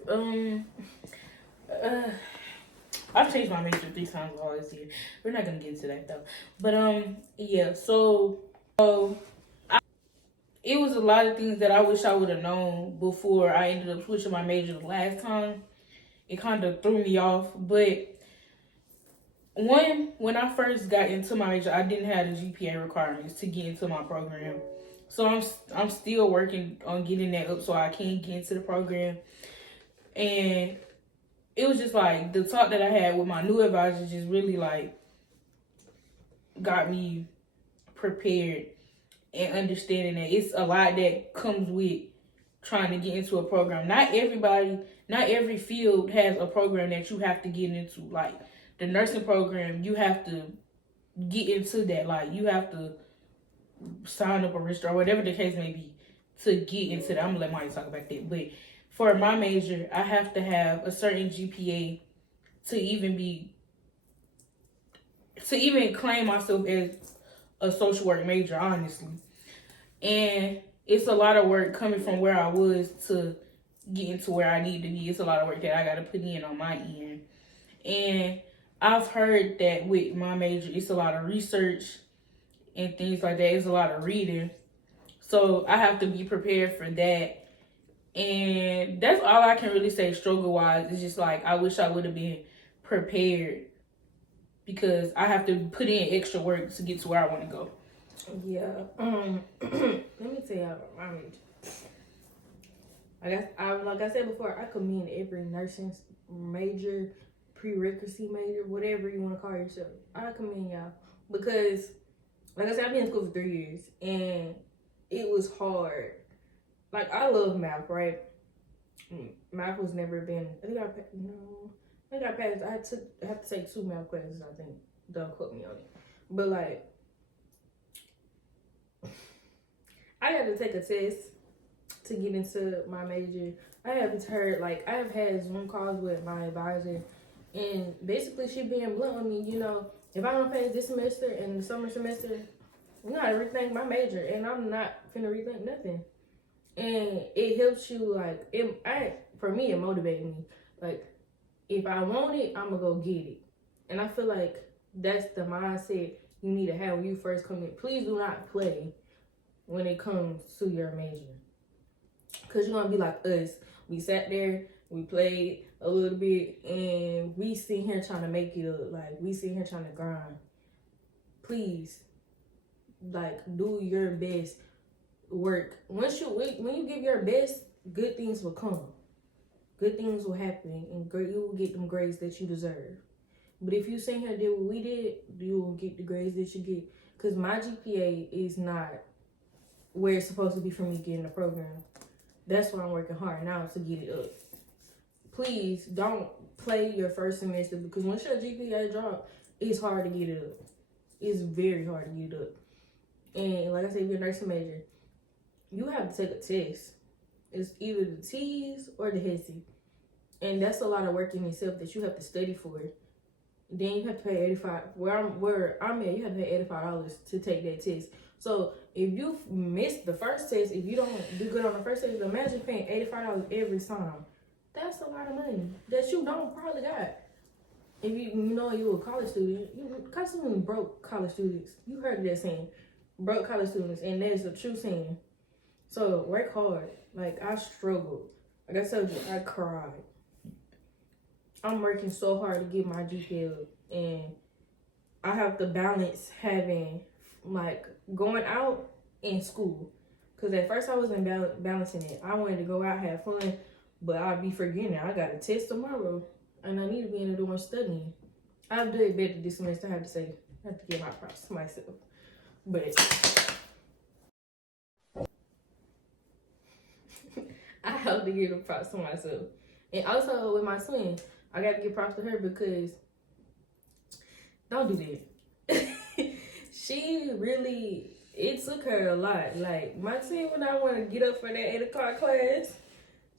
I've changed my major 3 times all this year. We're not gonna get into that though. But yeah, so it was a lot of things that I wish I would have known before I ended up switching my major the last time. It kind of threw me off, but when I first got into my major, I didn't have the GPA requirements to get into my program. So I'm still working on getting that up so I can get into the program. And it was just the talk that I had with my new advisor just really got me prepared and understanding that it's a lot that comes with trying to get into a program. Not every field has a program that you have to get into. Like the nursing program, you have to get into that. Like you have to sign up or register or whatever the case may be to get into that. I'm gonna let Maya talk about that. But for my major, I have to have a certain GPA to even claim myself as a social work major, honestly. And it's a lot of work coming from where I was to getting to where I need to be. It's a lot of work that I got to put in on my end. And I've heard that with my major, it's a lot of research and things like that. It's a lot of reading. So I have to be prepared for that. And that's all I can really say struggle-wise. It's just like, I wish I would have been prepared because I have to put in extra work to get to where I want to go. Yeah. Let me tell y'all about my major. Like I said before, I commend every nursing major, prerequisite major, whatever you want to call yourself. I commend y'all because, like I said, I've been in school for 3 years and it was hard. Like I love math, right? Math was never been. I think I passed. I have to take 2 math classes. I think. Don't quote me on it. But like, I had to take a test to get into my major. I have had Zoom calls with my advisor, and basically she being blunt on me. You know, if I don't pass this semester and the summer semester, you gotta rethink my major, and I'm not finna rethink nothing. And it helps you, like, for me, it motivated me. Like, if I want it, I'm gonna go get it. And I feel like that's the mindset you need to have when you first come in. Please do not play when it comes to your major. Because you're gonna be like us. We sat there, we played a little bit, and we sit here trying to make it up. Like, we sit here trying to grind. Please, like, do your best work. When you give your best, good things will come. Good things will happen, and you will get them grades that you deserve. But if you sit here and did what we did, you will get the grades that you get. Because my GPA is not where it's supposed to be for me getting the program. That's why I'm working hard now to get it up. Please don't play your first semester, because once your GPA drop, it's hard to get it up. It's very hard to get it up. And like I said, if you're a nursing major, you have to take a test. It's either the T's or the HESI. And that's a lot of work in itself that you have to study for. Then you have to pay $85. Where I'm at, you have to pay $85 to take that test. So if you miss the first test, if you don't do good on the first test, imagine paying $85 every time. That's a lot of money that you don't probably got. If you're a college student, constantly broke college students. You heard that saying, broke college students, and that's a true saying. So work hard. Like, I struggled. Like I told you, I cried. I'm working so hard to get my GPA up, and I have to balance having, like, going out and school. Because at first I wasn't balancing it. I wanted to go out, have fun, but I'd be forgetting I got a test tomorrow, and I need to be in the dorm studying. I'll do it better this semester, I have to say. I have to give my props to myself. But I have to give the props to myself. And also with my twin, I got to give props to her because don't do that. It took her a lot. Like, my twin, when I want to get up for that 8 o'clock class,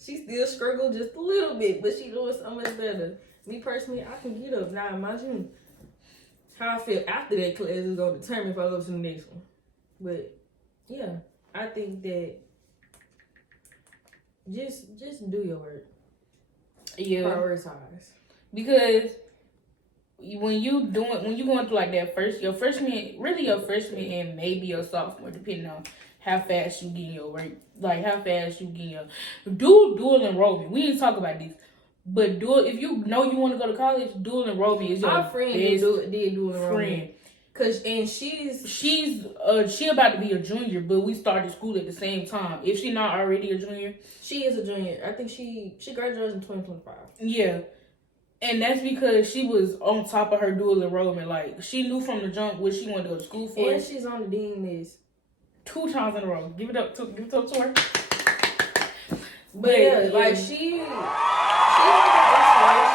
she still struggled just a little bit, but she doing so much better. Me personally, I can get up. Now, imagine how I feel after that class is going to determine if I go to the next one. But, yeah, I think that just do your work. Yeah. Prioritize. Because when you going through like that your freshman and maybe your sophomore, depending on how fast you get your work, like how fast you get your dual enrollment. We didn't talk about this, but if you know you want to go to college, dual enrollment is your my friend did dual enrollment. She about to be a junior, but we started school at the same time. If she not already a junior, she is a junior. I think she graduated in 2025. Yeah, and that's because she was on top of her dual enrollment. Like, she knew from the jump what she wanted to go to school for. And she's on the dean list 2 times in a row. Give it up to her. But yeah, like she has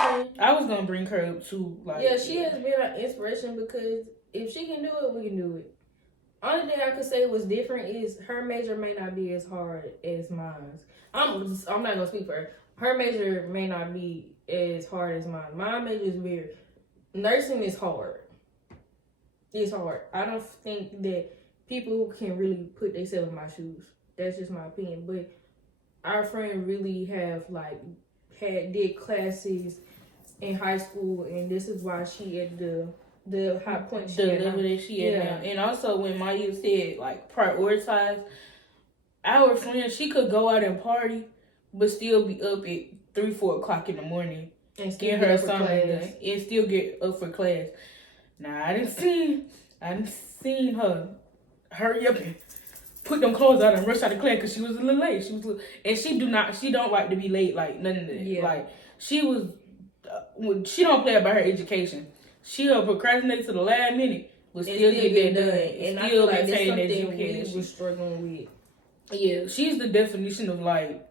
been inspiration. I was gonna bring her up too. Like, yeah, she has been an inspiration because if she can do it, we can do it. Only thing I could say was different is her major may not be as hard as mine. I'm not gonna speak for her. Her major may not be as hard as mine. My major is very nursing is hard. It's hard. I don't think that people can really put themselves in my shoes. That's just my opinion. But our friend really have like did classes in high school, and this is why she at the high point she the at level now. that she at now. And also when Maya said like prioritize, our friend, she could go out and party, but still be up at 3-4 o'clock in the morning And still get get her up for assignment class. done and still get up for class. Now I didn't seen her hurry up and put them clothes out and rush out of class because she was a little late. And she don't like to be late, like none of that. Yeah. Like she don't play about her education. She'll procrastinate to the last minute, but still get that done. And I still feel like that's maintain that something GPA. we was struggling with. Yeah, she's the definition of like,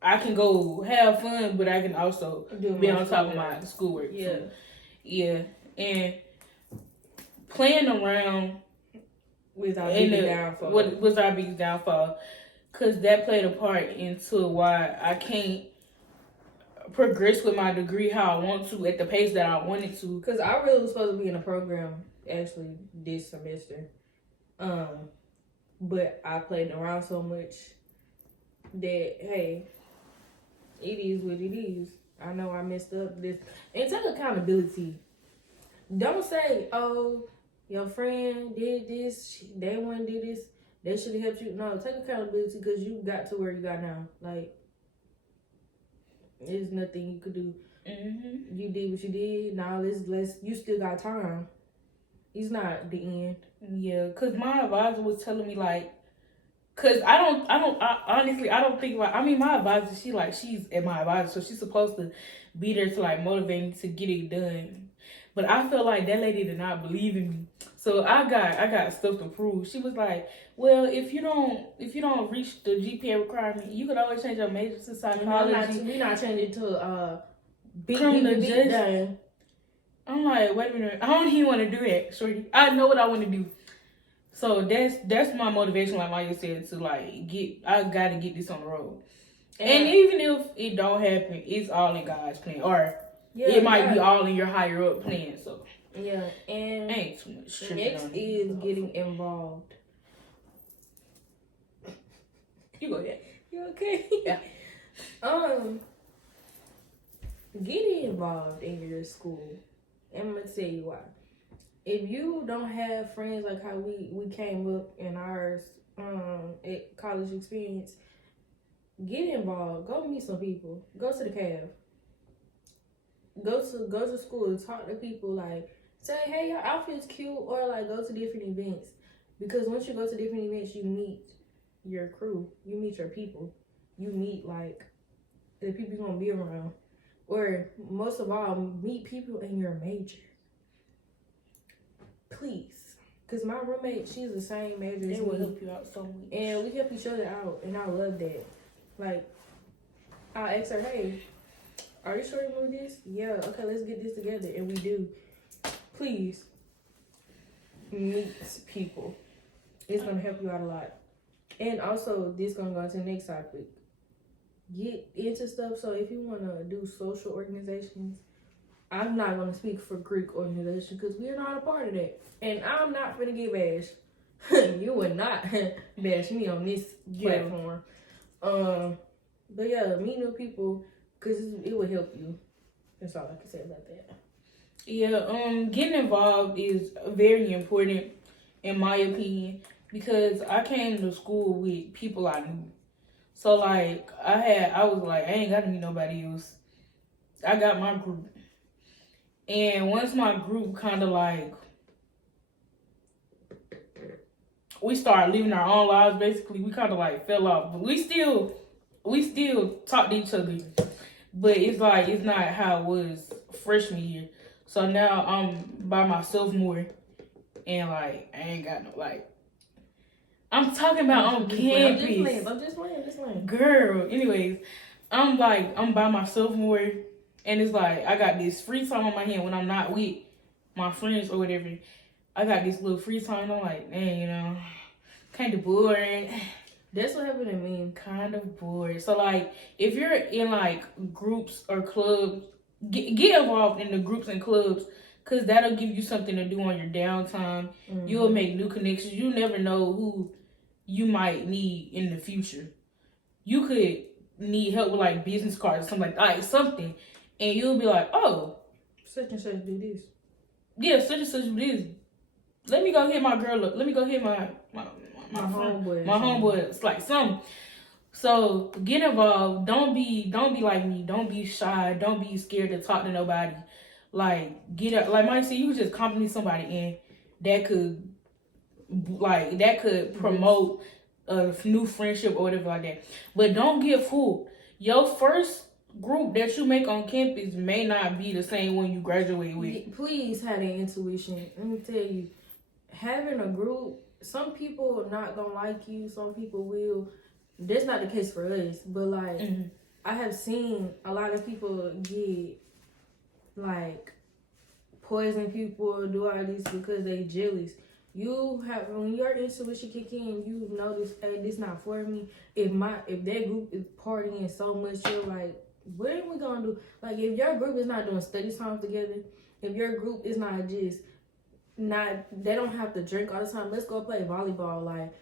I can go have fun, but I can also be on top of my schoolwork. Yeah. So, yeah. And playing around was our biggest downfall. What was our biggest downfall? Because that played a part into why I can't progress with my degree how I want to at the pace that I wanted to. Because I really was supposed to be in a program actually this semester. But I played around so much that, hey, it is what it is. I know I messed up this. And take accountability. Don't say, oh, your friend did this, they one did this, they should have helped you. No, take accountability because you got to where you got now. Like, there's nothing you could do. Mm-hmm. You did what you did. Now let's. You still got time. It's not the end. Yeah, cause my advisor was telling me like, cause I honestly don't think like, I mean my advisor she's at my advisor, so she's supposed to be there to like motivate me to get it done. But I feel like that lady did not believe in me. So I got stuff to prove. She was like, well, if you don't reach the GPA requirement, you could always change your major to psychology. We not changing to criminal beat justice. down. I'm like, wait a minute, I don't even want to do that, shorty. I know what I want to do. So that's my motivation, like Maya said, to like I gotta get this on the road. And even if it don't happen, it's all in God's plan. Or it might be all in your higher up plan. So yeah, and ain't too much. Next is getting involved. You go ahead. You okay? Yeah. Getting involved in your school. And I'm gonna tell you why. If you don't have friends like how we came up in ours at college experience, get involved. Go meet some people. Go to the CAV. Go to school. Talk to people. Like, say, hey, your outfit's cute, or like go to different events. Because once you go to different events, you meet your crew. You meet your people. You meet like the people you're gonna be around. Or most of all, meet people in your major. Please. Because my roommate, she's the same major as me. They will help you out so much. And we help each other out. And I love that. Like, I'll ask her, hey, are you sure you want this? Yeah, okay, let's get this together. And we do. Please meet people. It's going to help you out a lot. And also, this is going to go into the next topic. Get into stuff. So if you want to do social organizations, I'm not going to speak for Greek organization because we're not a part of that. And I'm not going to get bashed. You would not bash me on this platform. But yeah, meet new people because it will help you. That's all I can say about that. Yeah, getting involved is very important in my opinion because I came to school with people I knew. So like I was like, I ain't gotta meet nobody else. I got my group. And once my group kind of like, we started living our own lives basically, we kind of like fell off. But we still talk to each other. But it's like, it's not how it was freshman year. So now I'm by myself more. And like, I ain't got no like, I'm talking about on campus. I'm just playing. Girl, anyways, I'm by myself more, and it's like I got this free time on my hand when I'm not with my friends or whatever. I got this little free time. I'm like, man, kind of bored. That's what happened to me. Kind of bored. So like, if you're in like groups or clubs, get involved in the groups and clubs, cause that'll give you something to do on your downtime. Mm-hmm. You'll make new connections. You never know who you might need in the future. You could need help with like business cards or something like something, and you'll be like, oh, such and such do this. Yeah, such and such do this. Let me go hit my girl up. Let me go hit my homeboy. My homeboy. It's like something. So get involved. Don't be like me. Don't be shy. Don't be scared to talk to nobody. Like get up. Like Mike said, you just compliment somebody and that could promote a new friendship or whatever like that. But don't get fooled. Your first group that you make on campus may not be the same one you graduate with. Please have that intuition. Let me tell you, having a group, some people are not gonna like you, some people will. That's not the case for us, but like I have seen a lot of people get like poison people, do all this because they jealous. You have, when your intuition kick in, you notice, hey, this not for me. If that group is partying so much, you're like, what are we gonna do? Like, if your group is not doing study times together, if your group is not just they don't have to drink all the time. Let's go play volleyball, like,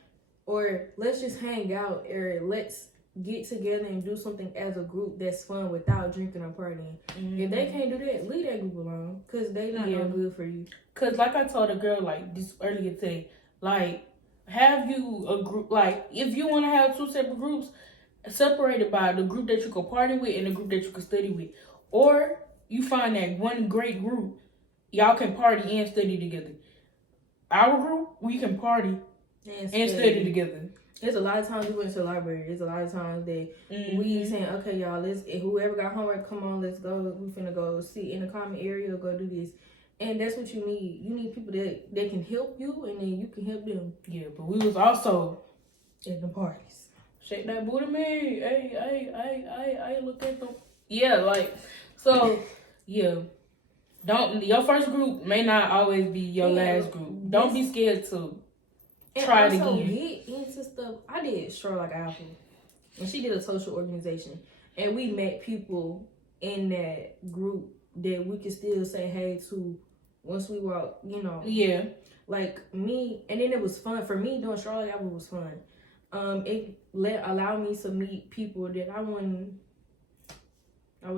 or let's just hang out, or let's get together and do something as a group that's fun without drinking or partying. Mm-hmm. If they can't do that, leave that group alone, cause they not good for you. Cause like I told a girl like this earlier today, like have you a group, like if you want to have two separate groups, separated by the group that you can party with and the group that you can study with, or you find that one great group, y'all can party and study together. Our group, we can party and study together. There's a lot of times we went to the library. There's a lot of times that we saying, okay, y'all, whoever got homework, come on, let's go. We finna go sit in the common area, go do this. And that's what you need. You need people that can help you, and then you can help them. Yeah, but we was also at the parties. Shake that booty, me. Hey, look at them. Yeah, like, so, yeah. Your first group may not always be your last group. Don't be scared to try it again. Get into stuff. I did Sure Like Apple, and she did a social organization, and we met people in that group that we could still say hey to once we were, Yeah. Like me, and then it was fun for me. Doing Sure Like Apple was fun. It allowed me to meet people that I would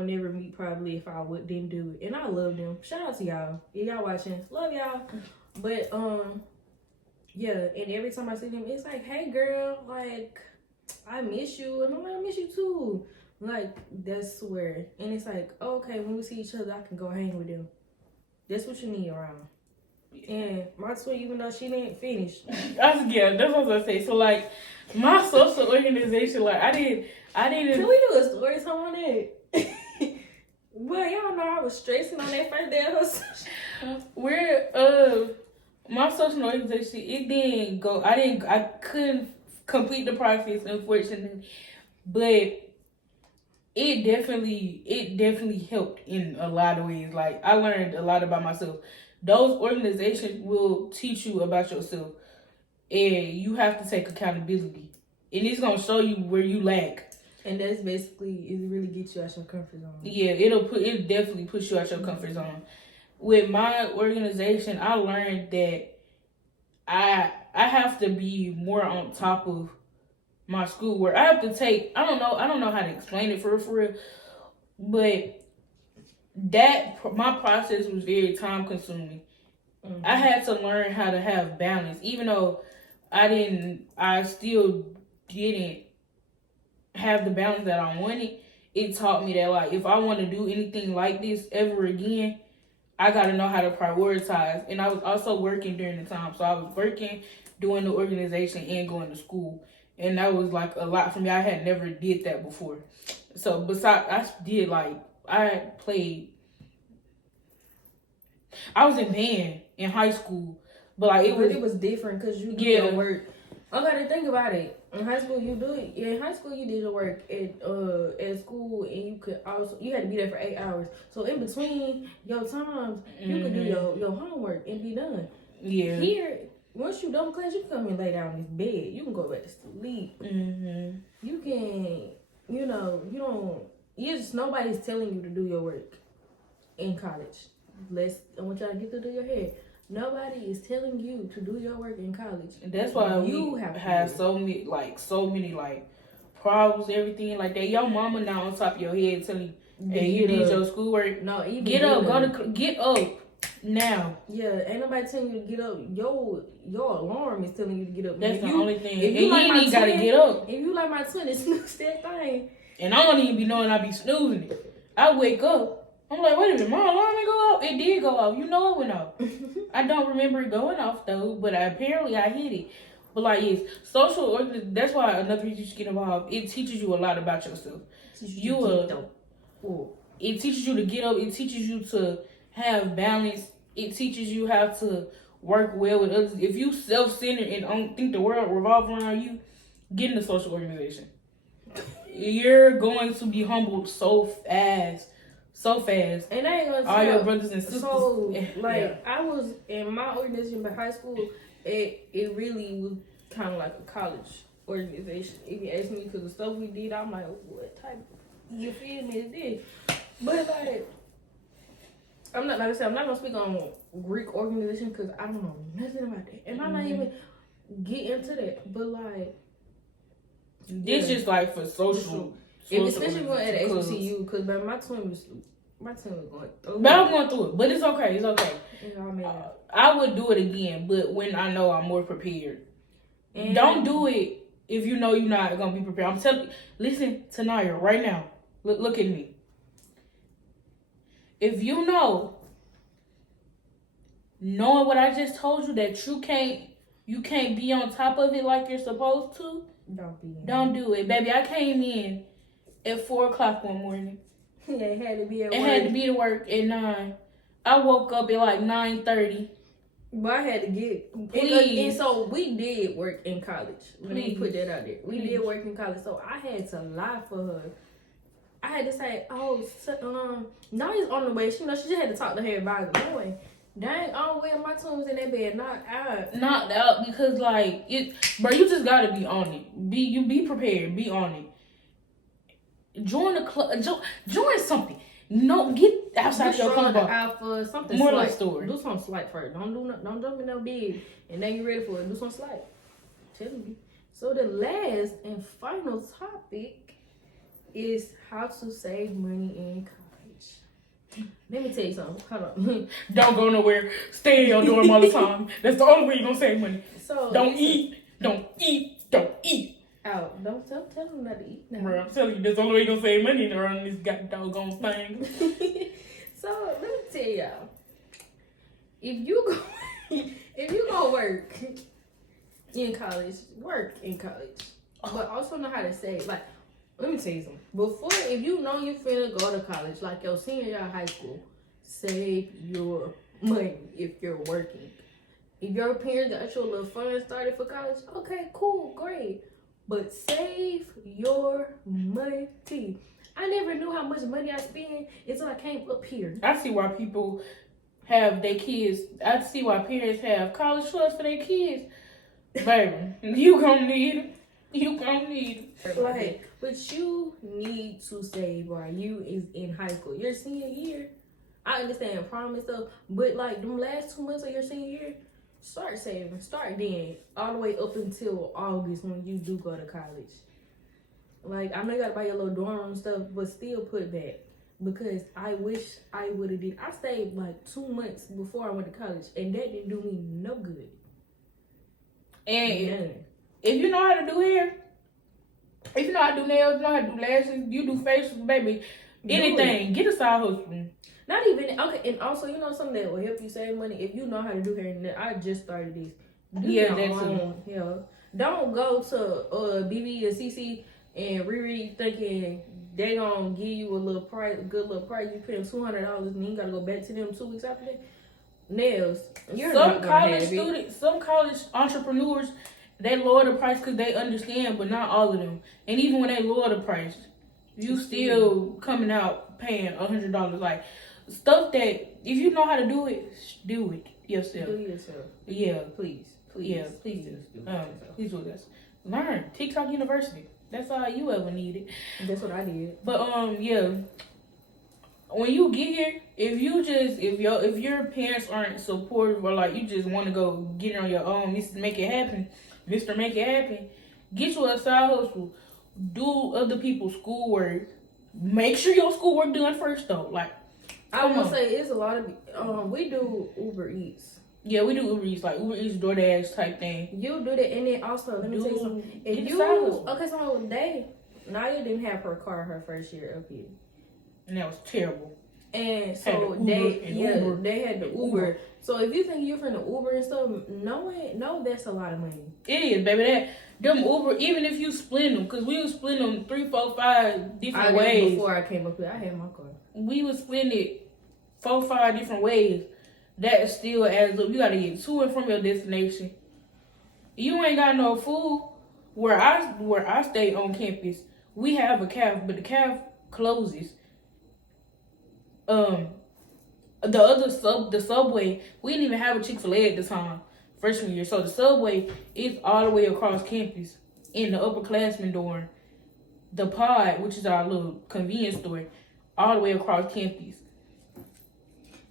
never meet probably if I didn't do it. And I love them. Shout out to y'all. If y'all watching, love y'all. But yeah, and every time I see them, it's like, hey girl, like I miss you, and I'm like, I miss you too. Like, that's where, and it's like, okay, when we see each other, I can go hang with them. That's what you need around. And my twin, even though she didn't finish. That's what I was gonna say. So like, my social organization, like I didn't. Can we do a story time on that? Well, y'all know I was stressing on that first day of my social organization, it didn't go. I couldn't complete the process, unfortunately, but it definitely helped in a lot of ways. Like I learned a lot about myself. Those organizations will teach you about yourself, and you have to take accountability. And it's gonna show you where you lack. And that's basically, it really gets you out your comfort zone. Yeah, it definitely puts you out your comfort zone. With my organization, I learned that I have to be more on top of my schoolwork. I have to take, I don't know how to explain it for real, but my process was very time consuming. Mm-hmm. I had to learn how to have balance, even though I still didn't have the balance that I wanted. It taught me that, like, if I want to do anything like this ever again, I got to know how to prioritize. And I was also working during the time. So I was working, doing the organization, and going to school. And that was, like, a lot for me. I had never did that before. So besides, I was in band in high school. But, like, it was different because you did work. Okay, think about it. In high school, you do it. In high school, you did your work at school, and you had to be there for 8 hours. So in between your times, you could do your homework and be done. Yeah. Here, once you done class, you can come and lay down in this bed. You can go back to sleep. You can, you don't. Nobody's telling you to do your work in college. I want y'all to get through your head. Nobody is telling you to do your work in college. And that's why you have so many problems, everything like that. Your mama now on top of your head telling you, hey, you did your schoolwork. No, even get up, get up now. Yeah, ain't nobody telling you to get up. Your alarm is telling you to get up. That's the only thing. If you ain't gotta get up. If you like my twin, it's snooze that thing. And I don't even be knowing I be snoozing it. I wake up. I'm like, wait a minute, my alarm didn't go off. It did go off. You know it went off. I don't remember it going off though, but apparently I hit it. But like, yes, that's why another reason you should get involved. It teaches you a lot about yourself. It teaches you to get up. It teaches you to have balance. It teaches you how to work well with others. If you self-centered and don't think the world revolves around you, get in a social organization. You're going to be humbled so fast. And I ain't gonna all your brothers and sisters. So I was in my organization by high school. It really was kind of like a college organization. If you ask me, because the stuff we did, I'm like, what type? You feel me? It did, but like, I'm not gonna speak on Greek organization because I don't know nothing about that, and I'm not even get into that. But like, this just like for social. Especially going at HBCU, because my twin was going through. But I'm going through it, but it's okay. It's okay. I would do it again, but when I know I'm more prepared. And don't do it if you know you're not gonna be prepared. I'm telling you, listen to Naya right now. Look at me. If you knowing what I just told you, that you can't be on top of it like you're supposed to. Don't do it, baby. I came in at 4:00 one morning. It had to be at work. It had to be at work at 9. I woke up at like 9:30. But I had to get. And so we did work in college. Let me put that out there. We did work in college. So I had to lie for her. I had to say, now he's on the way. She just had to talk to her about the morning. Dang, all the way my twin was in that bed, knocked out because like bro, you just gotta be on it. Be prepared, be on it. Join the club, join something. No, get outside of your comfort. Out for something. More like story. Do something slight first. Don't jump in no big, and then you ready for it. Do something slight. Telling you. So the last and final topic is how to save money in college. Let me tell you something. Hold on. Don't go nowhere. Stay in your dorm all the time. That's the only way you're gonna save money. So don't eat. Out. Don't tell them not to eat now. Bro, I'm telling you, that's the only way you're gonna save money around this doggone thing. So let me tell y'all. If you go work in college, but also know how to save. Like, let me tell you something. If you know you're finna go to college, like your senior year of high school, save your money if you're working. If your parents got your little fund started for college, okay, cool, great. But save your money. I never knew how much money I spend until I came up here. I see why people have their kids. I see why parents have college funds for their kids. Baby, you gonna need it. Like, but you need to save while you is in high school. Your senior year, I understand prom and stuff, but like them last 2 months of your senior year, start saving. Start then, all the way up until August when you do go to college. Like, I know you gotta buy your little dorm room stuff, but still put back. Because I wish I would have did. I saved like 2 months before I went to college, and that didn't do me no good. And if you know how to do hair, if you know how to do nails, you know how to do lashes, you do facials, baby, anything, get a side hustle. Not even, okay, and also, you know something that will help you save money? If you know how to do hair, and I just started this. Don't go to BB and CC and Riri thinking they gonna give you a little price, a good little price. You paying $200 and you gotta go back to them 2 weeks after that. Nails. Some college entrepreneurs they lower the price because they understand, but not all of them. And even when they lower the price, you still coming out paying $100. Like stuff that if you know how to do it yourself. Do yourself. Yeah, Please. yeah, please do. Please do this. Learn TikTok University. That's all you ever needed. That's what I did. But yeah. When you get here, if your parents aren't supportive or like you just want to go get it on your own, Mr. Make It Happen, get you a side hustle, do other people's schoolwork, make sure your schoolwork done first though. Like I will say it's a lot of we do Uber Eats. Yeah, we do Uber Eats, like Uber Eats, DoorDash type thing. You do that, and then also let me tell you something. If you Naya didn't have her car her first year up here. And that was terrible. And so they had the Uber. So if you think you're from the Uber and stuff, no, that's a lot of money. It is, baby. Them Uber, even if you split them, because we would split them 3, 4, 5 different ways. Before I came up here, I had my car. We would split it 4, 5 different ways. That still adds up. You got to get to and from your destination. You ain't got no food. Where I stay on campus, we have a cafe, but the cafe closes. The Subway, we didn't even have a Chick-fil-A at the time, freshman year. So the Subway is all the way across campus in the upperclassmen dorm. The Pod, which is our little convenience store, all the way across campus.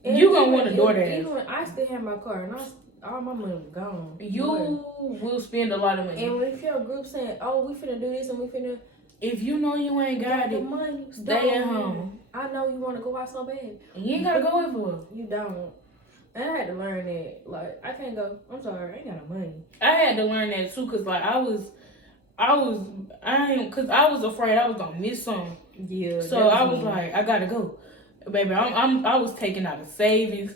And you gonna want a DoorDash. Even I still have my car, and all my money was gone. You will spend a lot of money. And if your group saying, "Oh, we finna do this and we finna," if you know you ain't got the it, money, stay at home. I know you want to go out so bad. You ain't gotta go everywhere. You don't. And I had to learn that. Like, I can't go. I'm sorry, I ain't got no money. I had to learn that too, cause like I was afraid I was gonna miss something. Yeah. So I was like, I gotta go, baby. I was taking out of savings.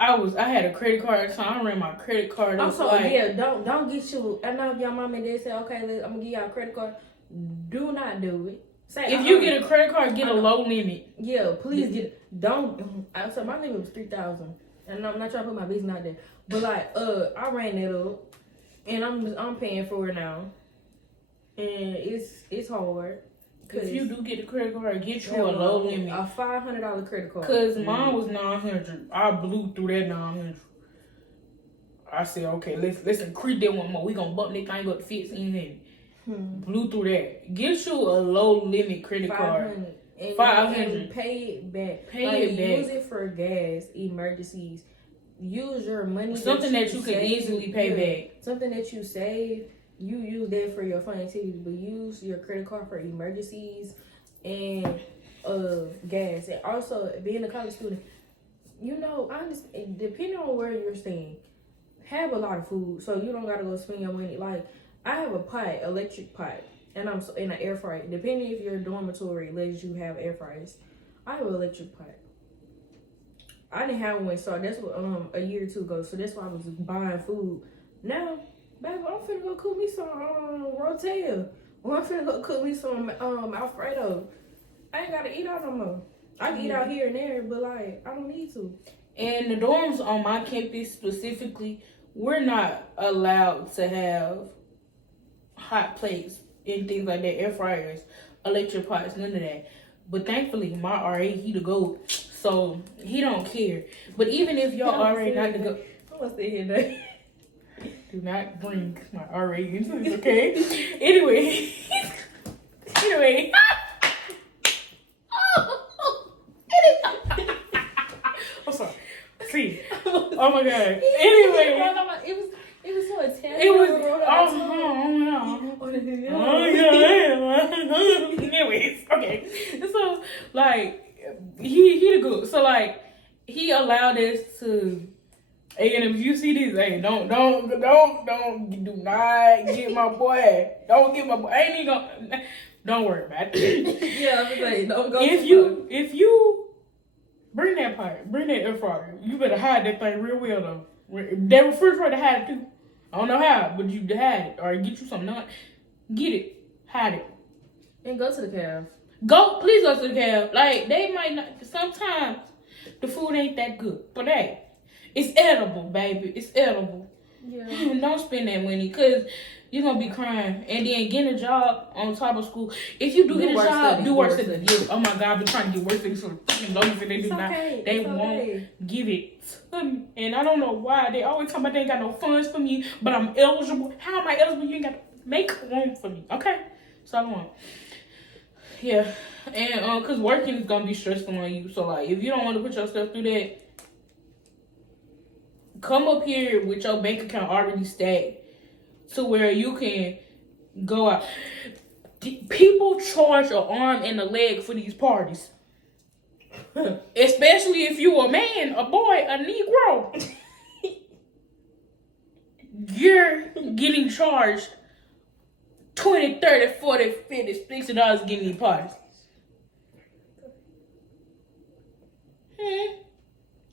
I had a credit card, so I ran my credit card. I'm sorry. Yeah, don't get you. I know if your mom and dad say, okay, I'm gonna give y'all a credit card. Do not do it. Say, if you get a credit card, get a low limit. Yeah, please get it. Don't. So my limit was $3,000, and I'm not trying to put my business out there, but like, I ran that up, and I'm paying for it now, and it's hard. If you do get a credit card, get you a low limit. A $500 credit card. Cause mine was $900. I blew through that $900. I said, okay, let's increase that one more. We gonna bump that thing up to 15. Blew through that. Get you a low limit credit card. $500. Pay it back. Use it for gas, emergencies. Use your money. Something that you can easily pay back. Something that you save. You use that for your fun activities, but use your credit card for emergencies and gas. And also, being a college student, I understand, depending on where you're staying, have a lot of food so you don't gotta go spend your money. Like, I have a pot, electric pot, and I'm in an air fryer. Depending if your dormitory lets you have air fryers, I have an electric pot. I didn't have one, so that's what a year or two ago. So that's why I was buying food. Now, baby, I'm finna go cook me some Rotel. Or I'm finna go cook me some Alfredo. I ain't gotta eat out no more. I can eat out here and there, but like, I don't need to. And the dorms on my campus specifically, we're not allowed to have hot plates and things like that, air fryers, electric pots, none of that. But thankfully, my RA, he the GOAT, so he don't care. But even if your RA not the GOAT, I'm gonna sit here now. Do not bring my RA into this, okay? Anyway. I'm sorry. See. Oh my God. Anyway. It was so intense. It was. Anyways, okay. So like, he the good. So like, he allowed us to. Hey, and if you see this, hey, do not get my boy. Don't get my boy. I ain't even gonna. Don't worry about it. Yeah, I'm saying, don't go. If you bring that part, bring that air fryer, you better hide that thing real well though. That refrigerator had it too. I don't know how, but you had it, or get you something. Get it, hide it, and go to the caf. Please go to the caf. Like, they might not. Sometimes the food ain't that good, but hey. It's edible, baby. It's edible. Yeah. Don't spend that money because you're gonna be crying. And then getting a job on top of school. If you do get a work job, study, do do work work study. study. Yeah. Oh my God, I've been trying to get work study for the fucking longest and they do It's not. okay. They It's won't okay. give it to me. And I don't know why. They always talk about they ain't got no funds for me, but I'm eligible. How am I eligible? You ain't got to make room for me. Okay? So I want. Yeah. And cause working is gonna be stressful on you. So like if you don't want to put yourself through that, come up here with your bank account already stacked to where you can go out. People charge an arm and a leg for these parties. Especially if you a man, a boy, a Negro. You're getting charged $20, $30, $40, $50, $60 getting these parties.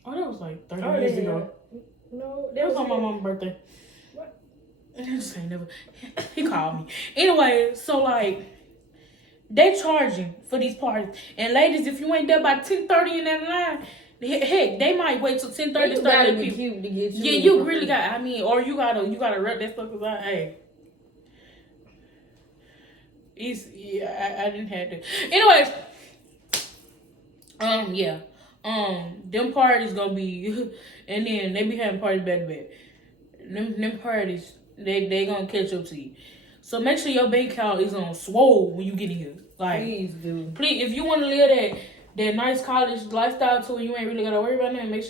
Oh, that was like 30 years ago. No, That was on my mom's birthday. What? This ain't never. He called me. Anyway, so like, they charging for these parties. And ladies, if you ain't there by 10:30 in that line, heck, they might wait till 10:30 to start letting people. Cute to get you. Yeah, you really got. I mean, or you gotta rep that stuff about. Hey, I didn't have to. Anyways, yeah. Them parties gonna be, and then they be having parties back to back. Them parties, they gonna catch up to you. So make sure your bank account is on swole when you get in here. Like, Please do. please, if you want to live that nice college lifestyle to where you ain't really gotta worry about that, make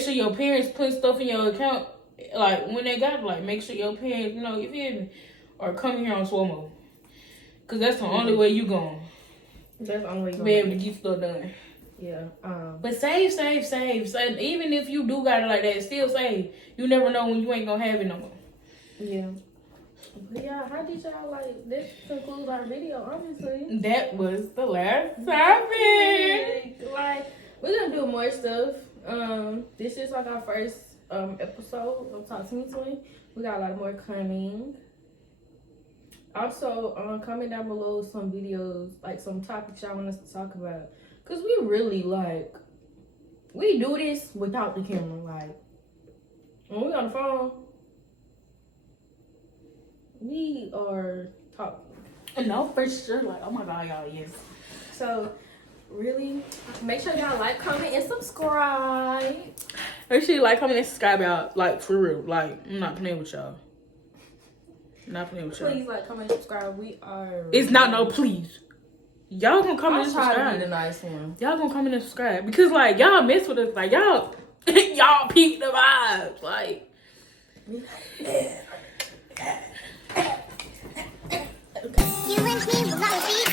sure your parents put stuff in your account. Like when they got like, make sure your parents, you feel me, or come here on swole mode. Cause that's the only way you gonna That's the only way be able to get stuff done. Yeah. But save. Even if you do got it like that, still save. You never know when you ain't gonna have it no more. Yeah. But yeah, how did y'all like? This concludes our video, honestly. That was the last topic. Like, we're gonna do more stuff. This is like our first episode of Talk 2020. We got a lot more coming. Also, comment down below some videos, like some topics y'all want us to talk about. Cause we really we do this without the camera. Like, when we on the phone, we are talking. No, for sure. Like, oh my God, y'all, yes. So, really, make sure y'all like, comment, and subscribe. Make sure you like, comment, and subscribe, y'all. Like, for real. Like, I'm not playing with y'all. Please like, comment, and subscribe. We are. It's not no please. Y'all gonna comment and I'll try to subscribe. be the nice one. Y'all gonna comment and subscribe because like y'all mess with us. Like y'all peep the vibes. Like. You and me will not be